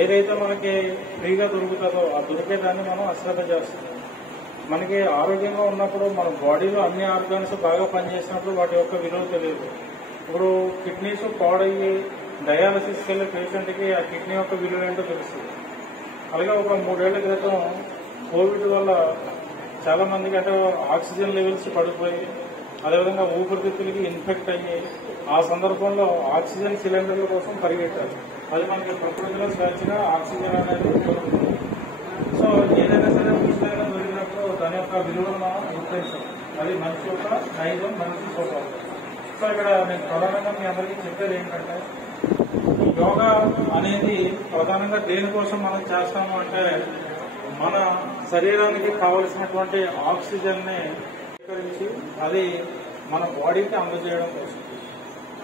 ఏదైతే మనకి ఫ్రీగా దొరుకుతుందో ఆ దొరికేదాన్ని మనం అశ్రద్ధ చేస్తాం. మనకి ఆరోగ్యంగా ఉన్నప్పుడు మన బాడీలో అన్ని ఆర్గాన్స్ బాగా పనిచేసినప్పుడు వాటి యొక్క విలువ తెలియదు. ఇప్పుడు కిడ్నీస్ పాడయ్యి డయాలసిస్కి వెళ్ళే పేషెంట్కి ఆ కిడ్నీ యొక్క విలువ ఏంటో తెలుస్తుంది. అలాగే ఒక 3 ఏళ్ల క్రితం కోవిడ్ వల్ల చాలా మందికి అంటే ఆక్సిజన్ లెవెల్స్ పడిపోయి, అదేవిధంగా ఊపిరితిత్తులకి ఇన్ఫెక్ట్ అయ్యి, ఆ సందర్భంలో ఆక్సిజన్ సిలిండర్ల కోసం పరిగెట్టారు. అది మనకి ప్రకృతిలో స్వేచ్ఛగా ఆక్సిజన్ అనేది దొరుకుతుంది. సో ఏదైనా సరే ఉచితంగా దొరికినప్పుడు దాని యొక్క విలువను మనం గుర్తించాం. అది మనిషి యొక్క నైజం, మనిషి స్వభావం. సో ఇక్కడ నేను ప్రధానంగా మీ అందరికీ చెప్పేది ఏంటంటే, యోగా అనేది ప్రధానంగా దేనికోసం మనం చేస్తాము అంటే మన శరీరానికి కావలసినటువంటి ఆక్సిజన్ ని స్వీకరించి అది మన బాడీకి అందజేయడం కోసం.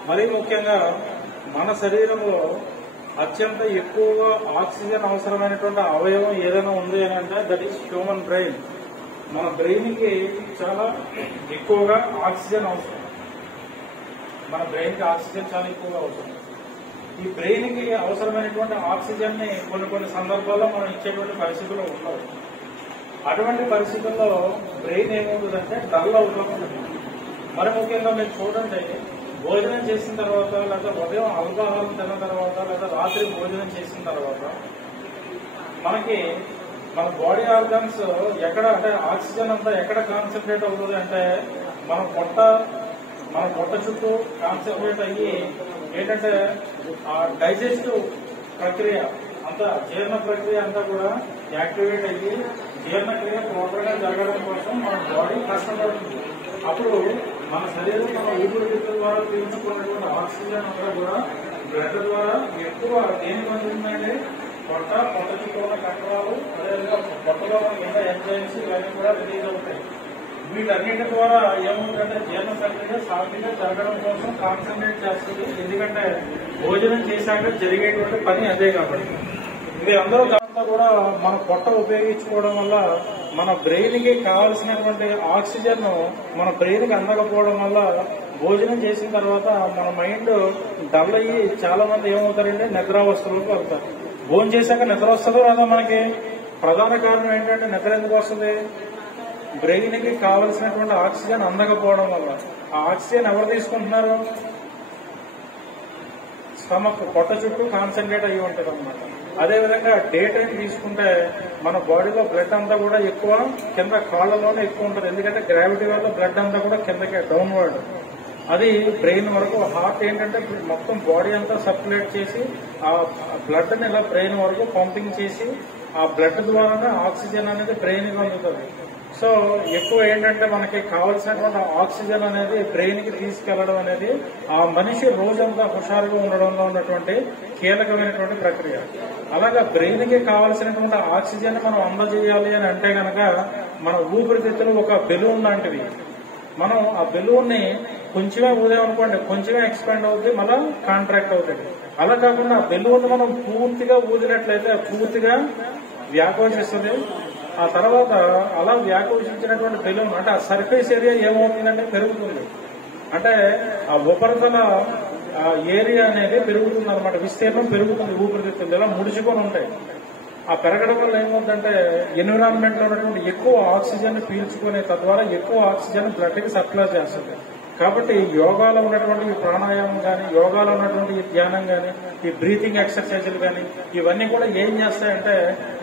మరీ ముఖ్యంగా మన శరీరంలో అత్యంత ఎక్కువగా ఆక్సిజన్ అవసరమైనటువంటి అవయవం ఏదైనా ఉంది అని అంటే దట్ ఈస్ హ్యూమన్ బ్రెయిన్. మన బ్రెయిన్ కి చాలా ఎక్కువగా ఆక్సిజన్ అవసరం. మన బ్రెయిన్ కి ఆక్సిజన్ చాలా ఎక్కువగా అవసరం. ఈ బ్రెయిన్ కి అవసరమైనటువంటి ఆక్సిజన్ ని కొన్ని సందర్భాల్లో మనం ఇచ్చేటువంటి పరిస్థితుల్లో ఉండవు. అటువంటి పరిస్థితుల్లో బ్రెయిన్ ఏమవుతుందంటే డల్ అవుతూ ఉంటుంది. మరి ముఖ్యంగా మీరు చూడండి, భోజనం చేసిన తర్వాత లేదా ఉదయం అల్పాహారం తిన్న తర్వాత లేదా రాత్రి భోజనం చేసిన తర్వాత మనకి మన బాడీ ఆర్గాన్స్ ఎక్కడ అంటే ఆక్సిజన్ అంతా ఎక్కడ కాన్సన్ట్రేట్ అవుతుంది అంటే మన పొట్ట చుట్టూ కాన్సన్ట్రేట్ అయ్యి ఏంటంటే ఆ డైజెస్టివ్ ప్రక్రియ అంతా, జీర్ణ ప్రక్రియ అంతా కూడా యాక్టివేట్ అయ్యి జీర్ణక్రియ ప్రాపర్ గా జరగడం కోసం మన బాడీ కష్టపడుతుంది. అప్పుడు మన శరీరం మన ఊపిరితిత్తుల ద్వారా తీసుకున్నటువంటి ఆక్సిజన్ అంతా కూడా బ్లడ్ ద్వారా ఎక్కువ దేనికి అందుతుందంటే పొట్ట చుట్టూ ఉన్న కట్టడాలు, అదేవిధంగా పొట్ట రక్తంలో ఎన్నో ఎంజైమ్స్ ఇవన్నీ కూడా రిలీజ్ అవుతాయి. వీటన్నిటి ద్వారా ఏమవుతుందంటే జీర్ణ ప్రక్రియ సాఫీగా జరగడం కోసం కాన్సన్ట్రేట్ చేస్తుంది. ఎందుకంటే భోజనం చేశాక జరిగేటువంటి పని అదే కాబట్టి. మీరందరూ దాంట్లో కూడా మన పొట్ట ఉపయోగించుకోవడం వల్ల మన బ్రెయిన్ కి కావాల్సినటువంటి ఆక్సిజన్ మన బ్రెయిన్ కి అందకపోవడం వల్ల భోజనం చేసిన తర్వాత మన మైండ్ డల్ అయ్యి చాలా మంది ఏమవుతారంటే నిద్రావస్థలోకి వెళ్తారు. భోజనం చేశాక నిద్ర వస్తుందో రాదా మనకి? ప్రధాన కారణం ఏంటంటే నిద్ర ఎందుకు వస్తుంది? బ్రెయిన్ కి కావలసినటువంటి ఆక్సిజన్ అందకపోవడం వల్ల. ఆ ఆక్సిజన్ ఎవరు తీసుకుంటున్నారు? స్టమక్, పొట్ట చుట్టూ కాన్సన్ట్రేట్ అయ్యి ఉంటుంది అనమాట. అదేవిధంగా డే టైం తీసుకుంటే మన బాడీలో బ్లడ్ అంతా కూడా ఎక్కువ కింద కాళ్ళలోనే ఎక్కువ ఉంటుంది. ఎందుకంటే గ్రావిటీ వల్ల బ్లడ్ అంతా కూడా కిందకే డౌన్వర్డ్. అది బ్రెయిన్ వరకు. హార్ట్ ఏంటంటే మొత్తం బాడీ అంతా సర్క్యులేట్ చేసి ఆ బ్లడ్ ని ఇలా బ్రెయిన్ వరకు పంపింగ్ చేసి ఆ బ్లడ్ ద్వారానే ఆక్సిజన్ అనేది బ్రెయిన్ కి అందుతుంది. సో ఎక్కువ ఏంటంటే మనకి కావలసినటువంటి ఆక్సిజన్ అనేది బ్రెయిన్ కి తీసుకెళ్లడం అనేది ఆ మనిషి రోజంతా హుషారుగా ఉండడంలో ఉన్నటువంటి కీలకమైనటువంటి ప్రక్రియ. అలాగా బ్రెయిన్ కి కావలసినటువంటి ఆక్సిజన్ మనం అందజేయాలి అని అంటే గనక మన ఊపిరితిత్తులు ఒక బెలూన్ లాంటివి. మనం ఆ బెలూన్ ని కొంచెమే ఊదామనుకోండి, కొంచెమే ఎక్స్పాండ్ అవుతుంది, మళ్ళా కాంట్రాక్ట్ అవుతుంది. అలా కాకుండా ఆ బెలూన్ మనం పూర్తిగా ఊదినట్లయితే పూర్తిగా వ్యాకోచిస్తుంది. ఆ తర్వాత అలా వ్యాకోచించినటువంటి బెలూన్ అంటే ఆ సర్ఫేస్ ఏరియా ఏమవుతుందంటే పెరుగుతుంది. అంటే ఆ ఉపరితల ఏరియా అనేది పెరుగుతుంది అనమాట. విస్తీర్ణం పెరుగుతుంది. ఊపిరితిత్తులు ఇలా ముడుచుకొని ఉంటాయి. ఆ పెరగడం వల్ల ఏమవుతుందంటే ఎన్విరాన్మెంట్ లో ఉన్నటువంటి ఎక్కువ ఆక్సిజన్ పీల్చుకునే తద్వారా ఎక్కువ ఆక్సిజన్ బ్లడ్ కి సప్లై చేస్తుంది. కాబట్టి యోగాలో ఉన్నటువంటి ఈ ప్రాణాయామం కానీ, యోగాలో ఉన్నటువంటి ఈ ధ్యానం కానీ, ఈ బ్రీతింగ్ ఎక్సర్సైజులు కానీ ఇవన్నీ కూడా ఏం చేస్తాయంటే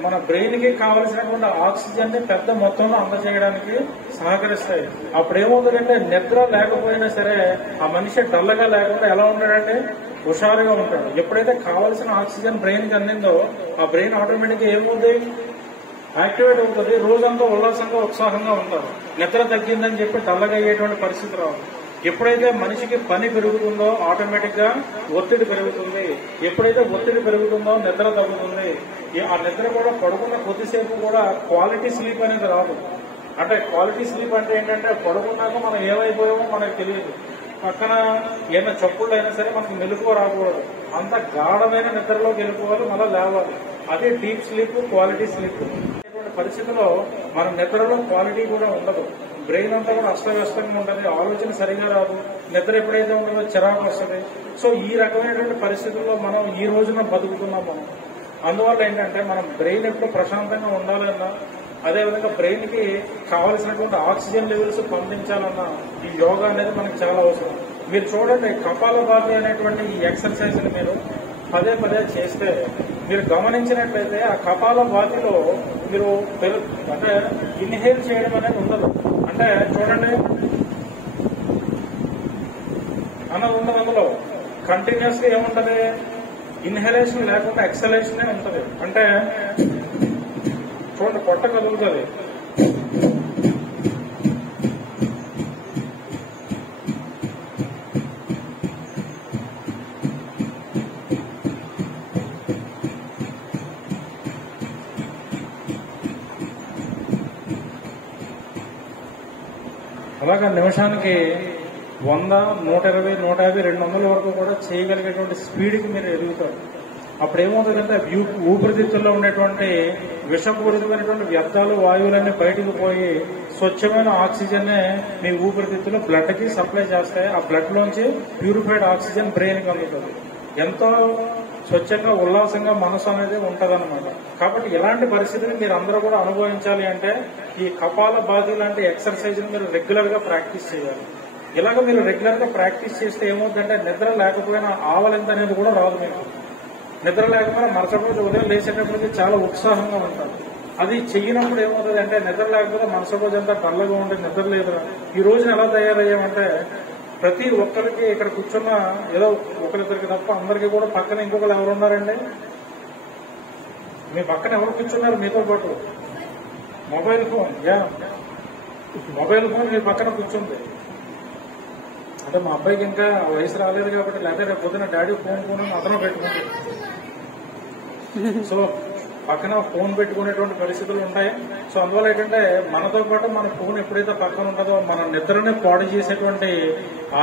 మన బ్రెయిన్ కి కావలసినటువంటి ఆక్సిజన్ ని పెద్ద మొత్తంలో అందజేయడానికి సహకరిస్తాయి. అప్పుడు ఏమవుతుందంటే నిద్ర లేకపోయినా సరే ఆ మనిషి డల్లగా లేకుండా ఎలా ఉంటాడంటే హుషారుగా ఉంటాడు. ఎప్పుడైతే కావాల్సిన ఆక్సిజన్ బ్రెయిన్ కి అందిందో ఆ బ్రెయిన్ ఆటోమేటిక్ గా ఏమవుతుంది? యాక్టివేట్ అవుతుంది. రోజంతా ఉల్లాసంగా ఉత్సాహంగా ఉంటారు. నిద్ర తగ్గిందని చెప్పి డల్లగా అయ్యేటువంటి పరిస్థితి రాదు. ఎప్పుడైతే మనిషికి పని పెరుగుతుందో ఆటోమేటిక్ గా ఒత్తిడి పెరుగుతుంది. ఎప్పుడైతే ఒత్తిడి పెరుగుతుందో నిద్ర తగ్గుతుంది. ఆ నిద్ర కూడా పడుకున్న కొద్దిసేపు కూడా క్వాలిటీ స్లీప్ అనేది రాదు. అంటే క్వాలిటీ స్లీప్ అంటే ఏంటంటే పడుకున్నాక మనం ఏమైపోయామో మనకు తెలియదు. పక్కన ఏమైనా చప్పుళ్ళు అయినా సరే మనకు మెలకువ రాకూడదు. అంత గాఢమైన నిద్రలోకి వెళ్ళిపోవాలి, మళ్ళీ లేవాలి. అదే డీప్ స్లీప్, క్వాలిటీ స్లీప్. పరిస్థితిలో మన నిద్రలో క్వాలిటీ కూడా ఉండదు. బ్రెయిన్ అంతా కూడా అస్తవ్యస్తంగా ఉంటుంది. ఆలోచన సరిగా రాదు. నిద్ర ఎప్పుడైతే ఉండదో చిరాకు వస్తుంది. సో ఈ రకమైనటువంటి పరిస్థితుల్లో మనం ఈ రోజున బతుకుతున్నాం మనం. అందువల్ల ఏంటంటే మనం బ్రెయిన్ ఎప్పుడు ప్రశాంతంగా ఉండాలన్నా, అదేవిధంగా బ్రెయిన్ కి కావలసినటువంటి ఆక్సిజన్ లెవెల్స్ పంపించాలన్నా ఈ యోగా అనేది మనకు చాలా అవసరం. మీరు చూడండి, కపాలభాతి అనేటువంటి ఈ ఎక్సర్సైజ్ ని మీరు పదే పదే చేస్తే మీరు గమనించినట్లయితే ఆ కపాలభాతిలో మీరు అంటే ఇన్హేల్ చేయడం అనేది ఉండదు. అంటే చూడండి అన్నది ఉండదు. అందులో కంటిన్యూస్ గా ఏముంటది? ఇన్హలేషన్ లేకుండా ఎక్సలేషనే ఉంటది. అంటే చూడండి, పొట్ట కదులుతుంది. అలాగా నిమిషానికి 100, 120, 150, 200 వరకు కూడా చేయగలిగేటువంటి స్పీడ్కి మీరు ఎదుగుతారు. అప్పుడు ఏమవుతుందంటే ఊపిరితిత్తుల్లో ఉండేటువంటి విషపూరితమైనటువంటి వ్యర్థాలు, వాయువులన్నీ బయటకు పోయి స్వచ్ఛమైన ఆక్సిజన్నే మీ ఊపిరితిత్తులు బ్లడ్ కి సప్లై చేస్తాయి. ఆ బ్లడ్ లోంచి ప్యూరిఫైడ్ ఆక్సిజన్ బ్రెయిన్ కి అందుతుంది. ఎంతో స్వచ్ఛంగా ఉల్లాసంగా మనసు అనేది ఉంటదన్నమాట. కాబట్టి ఇలాంటి పరిస్థితిని మీరు అందరూ కూడా అనుభవించాలి అంటే ఈ కపాలభాతి లాంటి ఎక్సర్సైజ్ మీరు రెగ్యులర్ గా ప్రాక్టీస్ చేయాలి. ఇలాగ మీరు రెగ్యులర్ గా ప్రాక్టీస్ చేస్తే ఏమవుతుందంటే నిద్ర లేకపోయినా ఆవలింత అనేది కూడా రాదు. మీకు నిద్ర లేకపోయినా మరుసటి రోజు ఉదయం లేచేటప్పటికి చాలా ఉత్సాహంగా ఉంటారు. అది చెయ్యినప్పుడు ఏమవుతుంది అంటే నిద్ర లేకపోతే మరుసటి రోజు అంతా డల్లగా ఉంటుంది, నిద్ర లేదురా. ఈ రోజున ఎలా తయారయ్యామంటే ప్రతి ఒక్కరికి ఇక్కడ కూర్చున్న ఏదో ఒకరిద్దరికి తప్ప అందరికీ కూడా పక్కన ఇంకొకరు ఎవరు ఉన్నారండి? మీ పక్కన ఎవరు కూర్చున్నారు మీతో పాటు? Mobile phone. మొబైల్ ఫోన్ మీ పక్కన కూర్చుంది. అంటే మా అబ్బాయికి ఇంకా వయసు రాలేదు కాబట్టి, లేకపోతే రేపు పొద్దున డాడీ ఫోన్ అతను పెట్టుకుంటాడు. సో పక్కన ఫోన్ పెట్టుకునేటువంటి పరిస్థితులు ఉంటాయి. సో అందువల్ల ఏంటంటే మనతో పాటు మన ఫోన్ ఎప్పుడైతే పక్కన ఉంటుందో మన నిద్రని పాడు చేసేటువంటి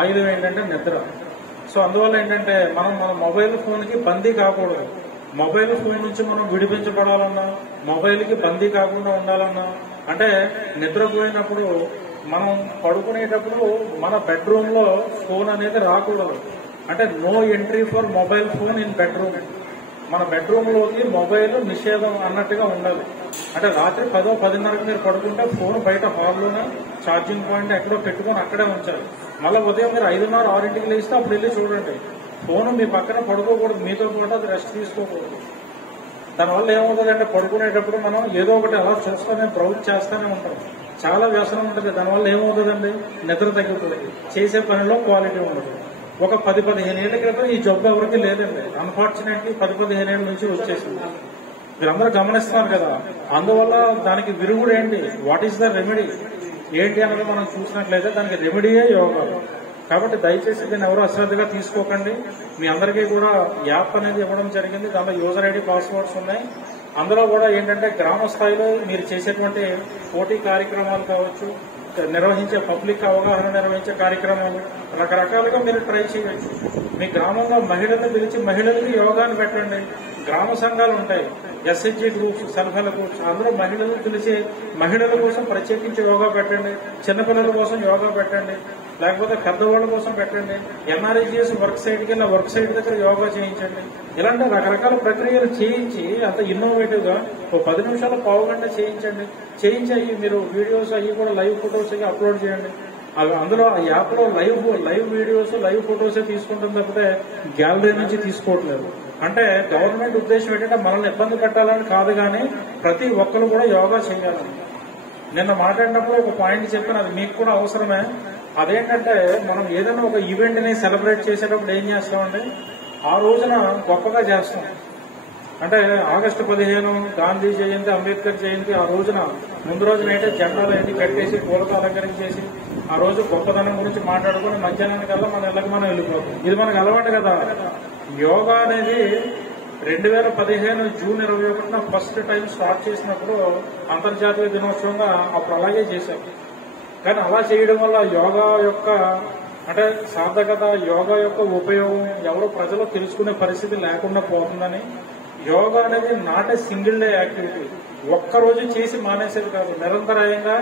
ఆయుధం ఏంటంటే నిద్ర. సో అందువల్ల ఏంటంటే మనం మన మొబైల్ ఫోన్ కి బందీ కాకూడదు. మొబైల్ ఫోన్ నుంచి మనం విడిపించబడాలన్నా, మొబైల్ కి బందీ కాకుండా ఉండాలన్నా, అంటే నిద్రపోయినప్పుడు మనం పడుకునేటప్పుడు మన బెడ్రూమ్ లో ఫోన్ అనేది రాకూడదు. అంటే no entry for mobile phone in bedroom. మన బెడ్రూమ్ లోకి మొబైల్ నిషేధం అన్నట్టుగా ఉండాలి. అంటే రాత్రి 10-10:30కి మీరు పడుకుంటే ఫోన్ బయట హాల్లోనే ఛార్జింగ్ పాయింట్ ఎక్కడో పెట్టుకుని అక్కడే ఉంచాలి. మళ్ళీ ఉదయం మీరు 5:30-6కి లేస్తే అప్పుడు వెళ్ళి చూడండి. ఫోన్ మీ పక్కన పడుకోకూడదు, మీతో పాటు అది రెస్ట్ తీసుకోకూడదు. దానివల్ల ఏమవుతుందంటే పడుకునేటప్పుడు మనం ఏదో ఒకటి అలా చూస్తూనే బ్రౌజ్ చేస్తూనే ఉంటాం. చాలా వ్యసనం ఉంటుంది. దానివల్ల ఏమవుతుందండి, నిద్ర తగ్గిపోతుంది, చేసే పనిలో క్వాలిటీ ఉండదు. ఒక 10-15 ఏళ్ల క్రితం ఈ జబ్బు ఎవరికి లేదండి. అన్ఫార్చునేట్లీ 10-15 ఏళ్ల నుంచి వచ్చేసింది. మీరందరూ గమనిస్తున్నారు కదా. అందువల్ల దానికి విరుగుడు ఏంటి, వాట్ ఈస్ ద రెమెడీ ఏంటి అన్నది మనం చూసినట్లయితే దానికి రెమెడీయే యోగా. కాబట్టి దయచేసి దీన్ని ఎవరు అశ్రద్ధగా తీసుకోకండి. మీ అందరికీ కూడా యాప్ అనేది ఇవ్వడం జరిగింది. దాంట్లో యూజర్ ఐడి, పాస్వర్డ్స్ ఉన్నాయి. అందులో కూడా ఏంటంటే గ్రామ స్థాయిలో మీరు చేసేటువంటి పోటీ కార్యక్రమాలు కావచ్చు, నిర్వహించే పబ్లిక్ అవగాహన నిర్వహించే కార్యక్రమాలు రకరకాలుగా మీరు ట్రై చేయవచ్చు. మీ గ్రామంలో మహిళలను పిలిచి మహిళలకి యోగాను పెట్టండి. గ్రామ సంఘాలు ఉంటాయి, SHG groups, self help groups, అందరూ మహిళలను పిలిచి మహిళల కోసం ప్రత్యేకించి యోగా పెట్టండి. చిన్నపిల్లల కోసం యోగా పెట్టండి, లేకపోతే పెద్దవాళ్ళ కోసం పెట్టండి. ఎన్ఆర్ఐజిఎస్ వర్క్ సైట్కి వెళ్ళి వర్క్ సైట్ దగ్గర యోగా చేయించండి. ఇలాంటి రకరకాల ప్రక్రియలు చేయించి అంత ఇన్నోవేటివ్ గా 10 నిమిషాలు పావు గంట చేయించి మీరు వీడియోస్ అవి కూడా లైవ్ ఫొటోస్ అప్లోడ్ చేయండి. అందులో ఆ యాప్ లో లైవ్ వీడియోస్, లైవ్ ఫొటోసే తీసుకుంటుంది తప్పితే గ్యాలరీ నుంచి తీసుకోవట్లేదు. అంటే గవర్నమెంట్ ఉద్దేశం ఏంటంటే మనల్ని ఇబ్బంది పెట్టాలని కాదు, కానీ ప్రతి ఒక్కరు కూడా యోగా చేయాలని. నిన్న మాట్లాడినప్పుడు ఒక పాయింట్ చెప్పాను, అది మీకు కూడా అవసరమే. అదేంటంటే మనం ఏదైనా ఒక ఈవెంట్ ని సెలబ్రేట్ చేసేటప్పుడు ఏం చేస్తామంటే ఆ రోజున గొప్పగా చేస్తాం. అంటే ఆగస్టు 15 గాంధీ జయంతి, అంబేద్కర్ జయంతి, ఆ రోజున ముందు రోజున అయితే జెండాలు ఏంటి కట్టేసి పూలతో అలంకరించేసి ఆ రోజు గొప్పదనం గురించి మాట్లాడుకుని మధ్యాహ్నానికల్లా మన ఇళ్ళకి మనం వెళ్ళిపోతాం. ఇది మనకు అలవాటు కదా. యోగా అనేది 2015 జూన్ 21న ఫస్ట్ టైం స్టార్ట్ చేసినప్పుడు అంతర్జాతీయ దినోత్సవంగా అప్పుడు అలాగే చేశారు. కానీ అలా చేయడం వల్ల యోగా యొక్క అంటే సార్థకత, యోగా యొక్క ఉపయోగం ఎవరో ప్రజలు తెలుసుకునే పరిస్థితి లేకుండా పోతుందని, యోగా అనేది not a single day activity, ఒక్కరోజు చేసి మానేసేది కాదు. నిరంతరాయంగా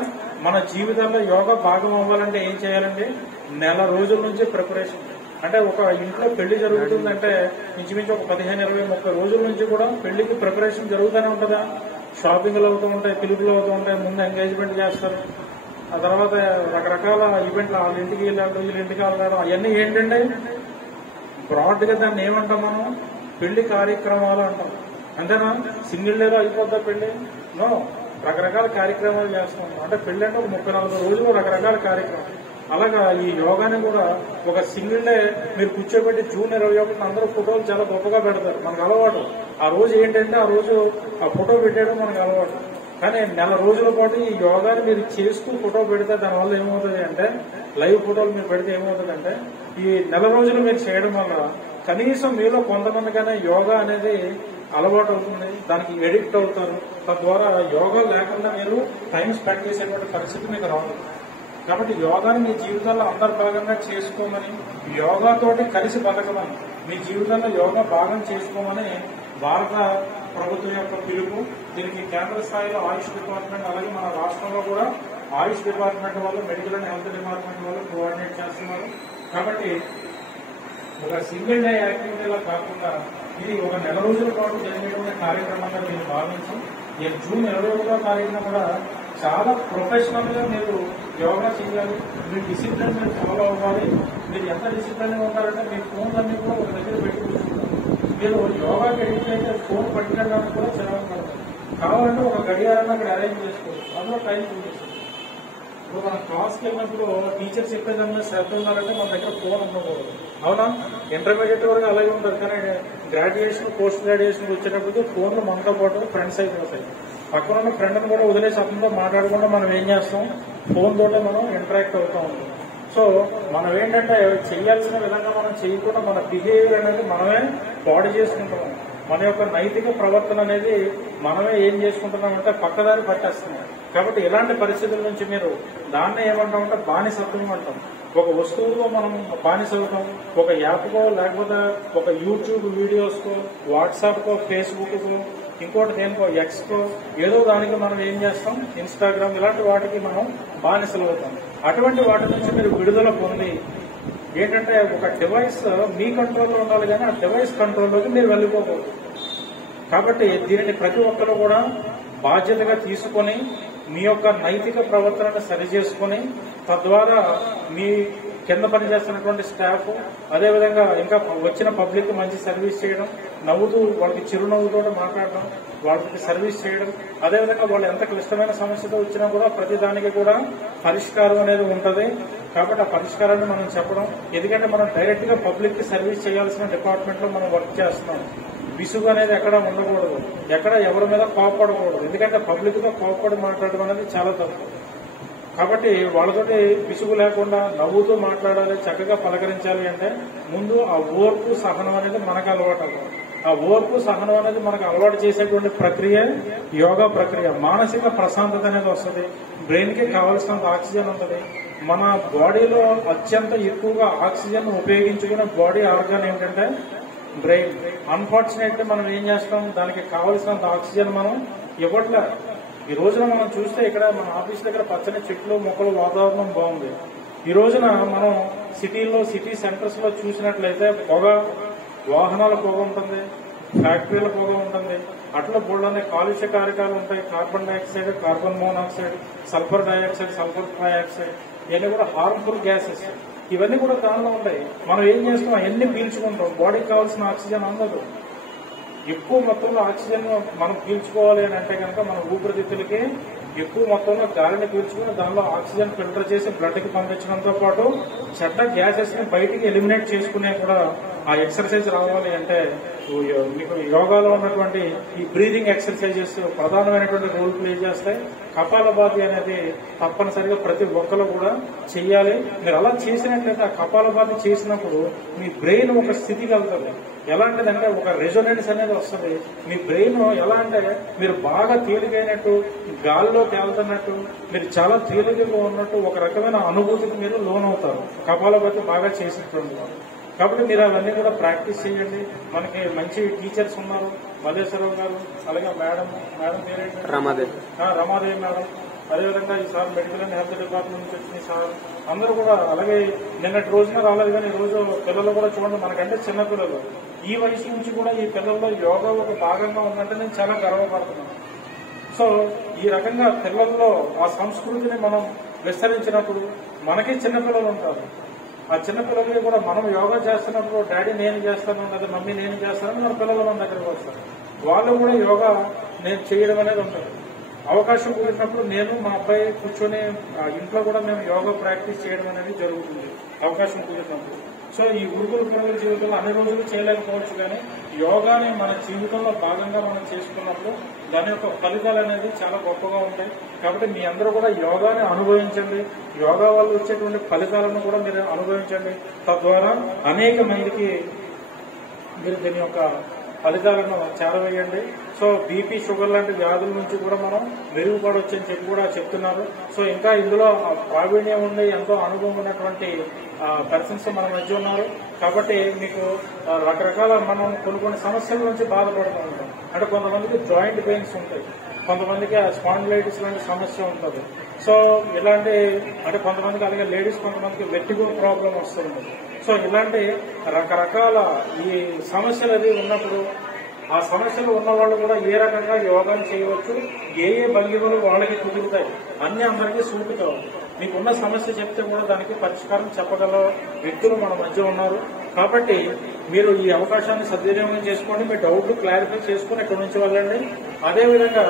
మన జీవితంలో యోగా భాగం అవ్వాలంటే ఏం చేయాలండి, నెల రోజుల నుంచి ప్రిపరేషన్. అంటే ఒక ఇంట్లో పెళ్లి జరుగుతుందంటే ఇంచుమించు ఒక 15-20-30 రోజుల నుంచి కూడా పెళ్లికి ప్రిపరేషన్ జరుగుతూనే ఉంటుందా. షాపింగ్లు అవుతూ ఉంటాయి, పిలుపులు అవుతూ ఉంటాయి, ముందు ఎంగేజ్మెంట్ చేస్తారు, ఆ తర్వాత రకరకాల ఈవెంట్లు, వాళ్ళ ఇంటికి వెళ్ళాడు, వీళ్ళ ఇంటికి వెళ్ళాడు. అవన్నీ ఏంటంటే బ్రాడ్ గా దాన్ని ఏమంటాం మనం, పెళ్లి కార్యక్రమాలు అంటాం. అంతేనా? సింగిల్ డేలో అయిపోద్దా పెళ్లి? నో, రకరకాల కార్యక్రమాలు చేస్తాం. అంటే పెళ్లి అంటే ఒక 30-40 రోజులు రకరకాల కార్యక్రమం. అలాగా ఈ యోగాని కూడా ఒక సింగిల్ డే మీరు కూర్చోబెట్టి జూన్ 21 అందరూ ఫోటోలు చాలా గొప్పగా పెడతారు, మనకు అలవాటు. ఆ రోజు ఏంటంటే ఆ రోజు ఆ ఫోటో పెట్టడం మనకు అలవాటు. కానీ నెల రోజుల పాటు ఈ యోగాని మీరు చేస్తూ ఫోటో పెడితే దానివల్ల ఏమవుతుంది అంటే, లైవ్ ఫోటోలు మీరు పెడితే ఏమవుతుందంటే, ఈ నెల రోజులు మీరు చేయడం వల్ల కనీసం మీలో కొంతమందికైనా యోగా అనేది అలవాటు అవుతుంది, దానికి ఎడిక్ట్ అవుతారు. తద్వారా యోగా లేకుండా మీరు టైం స్పెండ్ చేసేటువంటి పరిస్థితి మీకు రాదు. కాబట్టి యోగాని మీ జీవితంలో అంతర్భాగంగా చేసుకోమని, యోగాతోటి కలిసి బతకమని, మీ జీవితంలో యోగా భాగం చేసుకోమని భారత ప్రభుత్వం యొక్క పిలుపు. దీనికి కేంద్ర స్థాయిలో ఆయుష్ డిపార్ట్మెంట్, అలాగే మన రాష్ట్రంలో కూడా ఆయుష్ డిపార్ట్మెంట్ వాళ్ళు, మెడికల్ అండ్ హెల్త్ డిపార్ట్మెంట్ వాళ్ళు కోఆర్డినేట్ చేస్తున్నారు. కాబట్టి ఒక సింగిల్ డే యాక్టివిటీలా కాకుండా ఇది ఒక నెల రోజుల పాటు జరిగేటువంటి కార్యక్రమంగా మీరు భావించి, జూన్ 21వ తారీఖున కూడా చాలా ప్రొఫెషనల్ గా మీరు యోగా చేయాలి. మీ డిసిప్లిన్ మీరు ఫాలో అవ్వాలి. మీరు ఎంత డిసిప్లిన్ గా ఉంటారంటే మీ ఫోన్లన్నీ కూడా ఒక దగ్గర పెట్టుకుంటున్నారు. మీరు యోగాకి ఎడిట్ అయితే ఫోన్ పట్టుకెళ్ళడానికి కూడా చిరాకు పడతారు. కావాలంటే ఒక గడియారాన్ని అక్కడ అరేంజ్ చేసుకోవచ్చు, అందులో టైం చూపిస్తుంది. ఇప్పుడు మనం క్లాస్కి వెళ్ళినప్పుడు టీచర్ చెప్పేదాన్ని శ్రద్ధ ఉండాలంటే మన దగ్గర ఫోన్ ఉండకూడదు, అవునా? ఇంటర్మీడియట్ వరకు అలాగే ఉంటుంది. కానీ గ్రాడ్యుయేషన్, పోస్ట్ గ్రాడ్యుయేషన్ వచ్చేటప్పటికి ఫోన్లు మనతో పాటు ఫ్రెండ్స్ అయిపోతాయి. పక్కన ఉన్న ఫ్రెండ్ని కూడా వదిలేసి అతనితో మాట్లాడకుండా మనం ఏం చేస్తాం, ఫోన్ తోటే మనం ఇంటరాక్ట్ అవుతూ ఉంటాం. సో మనం ఏంటంటే చేయాల్సిన విధంగా మనం చేయకుండా మన బిహేవియర్ అనేది మనమే పాడు చేసుకుంటాం. మన యొక్క నైతిక ప్రవర్తన అనేది మనమే ఏం చేసుకుంటున్నామంటే పక్కదారి పట్టేస్తున్నాం. కాబట్టి ఇలాంటి పరిస్థితుల నుంచి మీరు దాన్ని ఏమంటామంటే బానిసత్వం అంటాం. ఒక వస్తువులో మనం బానిసవుతాం, ఒక యాప్కో లేకపోతే ఒక యూట్యూబ్ వీడియోస్కో, వాట్సాప్కో, ఫేస్బుక్కో, ఇంకోటి దేనికో ఎక్స్కో ఏదో దానికి మనం ఏం చేస్తాం, ఇన్స్టాగ్రామ్ ఇలాంటి వాటికి మనం బానిసలు అవుతాం. అటువంటి వాటి నుంచి మీరు విడుదల పొంది ఏంటంటే ఒక డివైస్ మీ కంట్రోల్లో ఉండాలి కానీ ఆ డివైస్ కంట్రోల్లోకి మీరు వెళ్ళిపోకూడదు. కాబట్టి దీనిని ప్రతి ఒక్కరు కూడా బాధ్యతగా తీసుకొని మీ యొక్క నైతిక ప్రవర్తనను సరిచేసుకుని తద్వారా మీ కింద పనిచేస్తున్నటువంటి స్టాఫ్ అదేవిధంగా ఇంకా వచ్చిన పబ్లిక్ మంచి సర్వీస్ చేయడం, నవ్వుతూ వాళ్ళకి చిరునవ్వుతో మాట్లాడడం, వాళ్ళకి సర్వీస్ చేయడం, అదేవిధంగా వాళ్ళు ఎంత క్లిష్టమైన సమస్యతో వచ్చినా కూడా ప్రతి దానికి కూడా పరిష్కారం అనేది ఉంటుంది. కాబట్టి ఆ పరిష్కారాన్ని మనం చెప్పడం, ఎందుకంటే మనం డైరెక్ట్ గా పబ్లిక్ కి సర్వీస్ చేయాల్సిన డిపార్ట్మెంట్ లో మనం వర్క్ చేస్తున్నాం. విసుగు అనేది ఎక్కడ ఉండకూడదు, ఎక్కడ ఎవరి మీద కోపపడకూడదు, ఎందుకంటే పబ్లిక్ తో కోపపడి మాట్లాడడం అనేది చాలా తప్పు. కాబట్టి వాళ్ళతోటి విసుగు లేకుండా నవ్వుతూ మాట్లాడాలి, చక్కగా పలకరించాలి అంటే ముందు ఆ ఓర్పు సహనం అనేది మనకు అలవాటు అవ్వాలి. ఆ ఓర్పు సహనం అనేది మనకు అలవాటు చేసేటువంటి ప్రక్రియ యోగా ప్రక్రియ. మానసిక ప్రశాంతత అనేది వస్తుంది, బ్రెయిన్ కి కావాల్సినంత ఆక్సిజన్ ఉంటుంది. మన బాడీలో అత్యంత ఎక్కువగా ఆక్సిజన్ ఉపయోగించుకునే బాడీ ఆర్గాన్ ఏంటంటే బ్రెయిన్. అన్ఫార్చునేట్లీ మనం ఏం చేస్తాం, దానికి కావలసినంత ఆక్సిజన్ మనం ఇవ్వట్లే. ఈ రోజున మనం చూస్తే ఇక్కడ మన ఆఫీస్ దగ్గర పచ్చని చెట్లు మొక్కలు వాతావరణం బాగుంది. ఈ రోజున మనం సిటీలో సిటీ సెంటర్స్ లో చూసినట్లయితే పొగ, వాహనాల పొగ ఉంటుంది, ఫ్యాక్టరీల పొగ ఉంటుంది, అట్లా బోల్డనే కాలుష్య కారకాలు ఉంటాయి. Carbon dioxide, carbon monoxide, sulphur dioxide, sulphur trioxide, ఇవన్నీ కూడా హార్మ్ఫుల్ గ్యాసెస్. ఇవన్నీ కూడా దానిలో ఉంటాయి. మనం ఏం చేస్తాం, అవన్నీ పీల్చుకుంటాం, బాడీకి కావాల్సిన ఆక్సిజన్ అందదు. ఎక్కువ మొత్తంలో ఆక్సిజన్ మనం పీల్చుకోవాలి అని అంటే కనుక మన ఊపిరితిత్తులకి ఎక్కువ మొత్తంలో గాలిని పీల్చుకుని దానిలో ఆక్సిజన్ ఫిల్టర్ చేసి బ్లడ్ కి పంపించడంతో పాటు చెడ్డ గ్యాసెస్ ని బయటికి ఎలిమినేట్ చేసుకునే కూడా ఆ ఎక్సర్సైజ్ రావాలి అంటే మీకు యోగాలో ఉన్నటువంటి ఈ బ్రీదింగ్ ఎక్సర్సైజెస్ ప్రధానమైనటువంటి రోల్ ప్లే చేస్తాయి. కపాలభాతి అనేది తప్పనిసరిగా ప్రతి ఒక్కరు కూడా చెయ్యాలి. మీరు అలా చేసినట్లయితే ఆ కపాలభాతి చేసినప్పుడు మీ బ్రెయిన్ ఒక స్థితికి వెళ్తుంది. ఎలాంటిదంటే ఒక రెజొనెన్స్ అనేది వస్తుంది. మీ బ్రెయిన్ ఎలా అంటే మీరు బాగా తేలికైనట్టు, గాల్లో తేలుతున్నట్టు, మీరు చాలా తేలికగా ఉన్నట్టు ఒక రకమైన అనుభూతికి మీరు లోనవుతారు కపాలభాతి బాగా చేసినటువంటి. కాబట్టి మీరు అవన్నీ కూడా ప్రాక్టీస్ చేయండి. మనకి మంచి టీచర్స్ ఉన్నారు, మల్లేశ్వరరావు గారు, అలాగే మేడం పేరేంటి, రమాదేవి మేడం, అదేవిధంగా ఈ sir medical and health department నుంచి వచ్చిన సార్ అందరూ కూడా, అలాగే నిన్నటి రోజున రాలేదు కానీ ఈ రోజు పిల్లలు కూడా చూడండి, మనకంటే చిన్నపిల్లలు ఈ వయసు నుంచి కూడా ఈ పిల్లల్లో యోగా ఒక భాగంగా ఉందంటే నేను చాలా గర్వపడుతున్నాను. సో ఈ రకంగా పిల్లల్లో ఆ సంస్కృతిని మనం విస్తరించినప్పుడు మనకి చిన్నపిల్లలు ఉంటారు. ఆ చిన్నపిల్లలకి కూడా మనం యోగా చేస్తున్నప్పుడు డాడీ నేను చేస్తాను లేదా మమ్మీ నేను చేస్తానని మన పిల్లలు మన దగ్గరికి వస్తారు. వాళ్ళు కూడా యోగా నేను చేయడం అనేది ఉంటుంది. అవకాశం కుదిరినప్పుడు నేను మా అబ్బాయి కూర్చొని ఇంట్లో కూడా మేము యోగా ప్రాక్టీస్ చేయడం అనేది జరుగుతుంది అవకాశం కుదిరినప్పుడు. సో ఈ గురుకుల పిల్లల జీవితంలో అన్ని రోజులు చేయలేకపోవచ్చు కానీ యోగాని మన జీవితంలో భాగంగా మనం చేసుకున్నప్పుడు దాని యొక్క ఫలితాలు అనేది చాలా గొప్పగా ఉంటాయి. కాబట్టి మీ అందరూ కూడా యోగాని అనుభవించండి, యోగా వల్ల వచ్చేటువంటి ఫలితాలను కూడా మీరు అనుభవించండి. తద్వారా అనేక మందికి మీరు దీని యొక్క ఫలితాలను చేరవేయండి. సో బీపీ, షుగర్ లాంటి వ్యాధుల నుంచి కూడా మనం మెరుగుపడవచ్చు అని చెప్పి కూడా చెప్తున్నారు. సో ఇంకా ఇందులో ప్రావీణ్యం ఉండి ఎంతో అనుభవం ఉన్నటువంటి పర్సన్స్ మన మధ్య ఉన్నారు. కాబట్టి మీకు రకరకాల మనం కొన్ని సమస్యల నుంచి బాధపడుతూ ఉంటాం. అంటే కొంతమందికి జాయింట్ పెయిన్స్ ఉంటాయి, కొంతమందికి స్పాండిలైటిస్ లాంటి సమస్య ఉంటుంది. సో ఇలాంటి అంటే కొంతమందికి, అలాగే లేడీస్ కొంతమందికి వెర్టిగో ప్రాబ్లం వస్తుంది. సో ఇలాంటి రకరకాల ఈ సమస్యలు అది ఉన్నప్పుడు ఆ సమస్యలు ఉన్న వాళ్ళు కూడా ఏ రకంగా యోగాని చేయవచ్చు, ఏ భంగిమలు వాళ్ళకి కుదురుతాయి అన్ని అందరికీ సూట్ కావు. మీకున్న సమస్య చెప్తే కూడా దానికి పరిష్కారం చెప్పగల వ్యక్తులు మన మధ్య ఉన్నారు. కాబట్టి మీరు ఈ అవకాశాన్ని సద్వినియోగం చేసుకోండి, మీ డౌట్లు క్లారిఫై చేసుకుని ఇక్కడ నుంచి వెళ్ళండి. అదేవిధంగా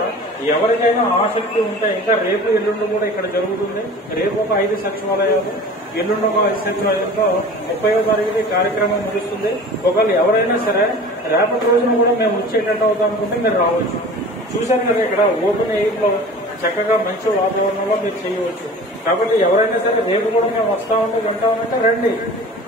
ఎవరికైనా ఆసక్తి ఉంటే ఇంకా రేపు ఎల్లుండి కూడా ఇక్కడ జరుగుతుంది. రేపు ఒక 5 సచివాలయాలు, ఎల్లుండి ఒక 5 సచివాలయంలో 30వ తారీఖు కార్యక్రమం ముగుస్తుంది. ఒకవేళ ఎవరైనా సరే రేపటి రోజున కూడా మేము వచ్చేటట్టు అవుతాం అనుకుంటే మీరు రావచ్చు. చూశారు కదా ఇక్కడ ఓపెన్ ఎయిర్ లో చక్కగా మంచి వాతావరణంలో మీరు చేయవచ్చు. కాబట్టి ఎవరైనా సరే రేపు కూడా మేము వస్తామంటే వింటామంటే రండి,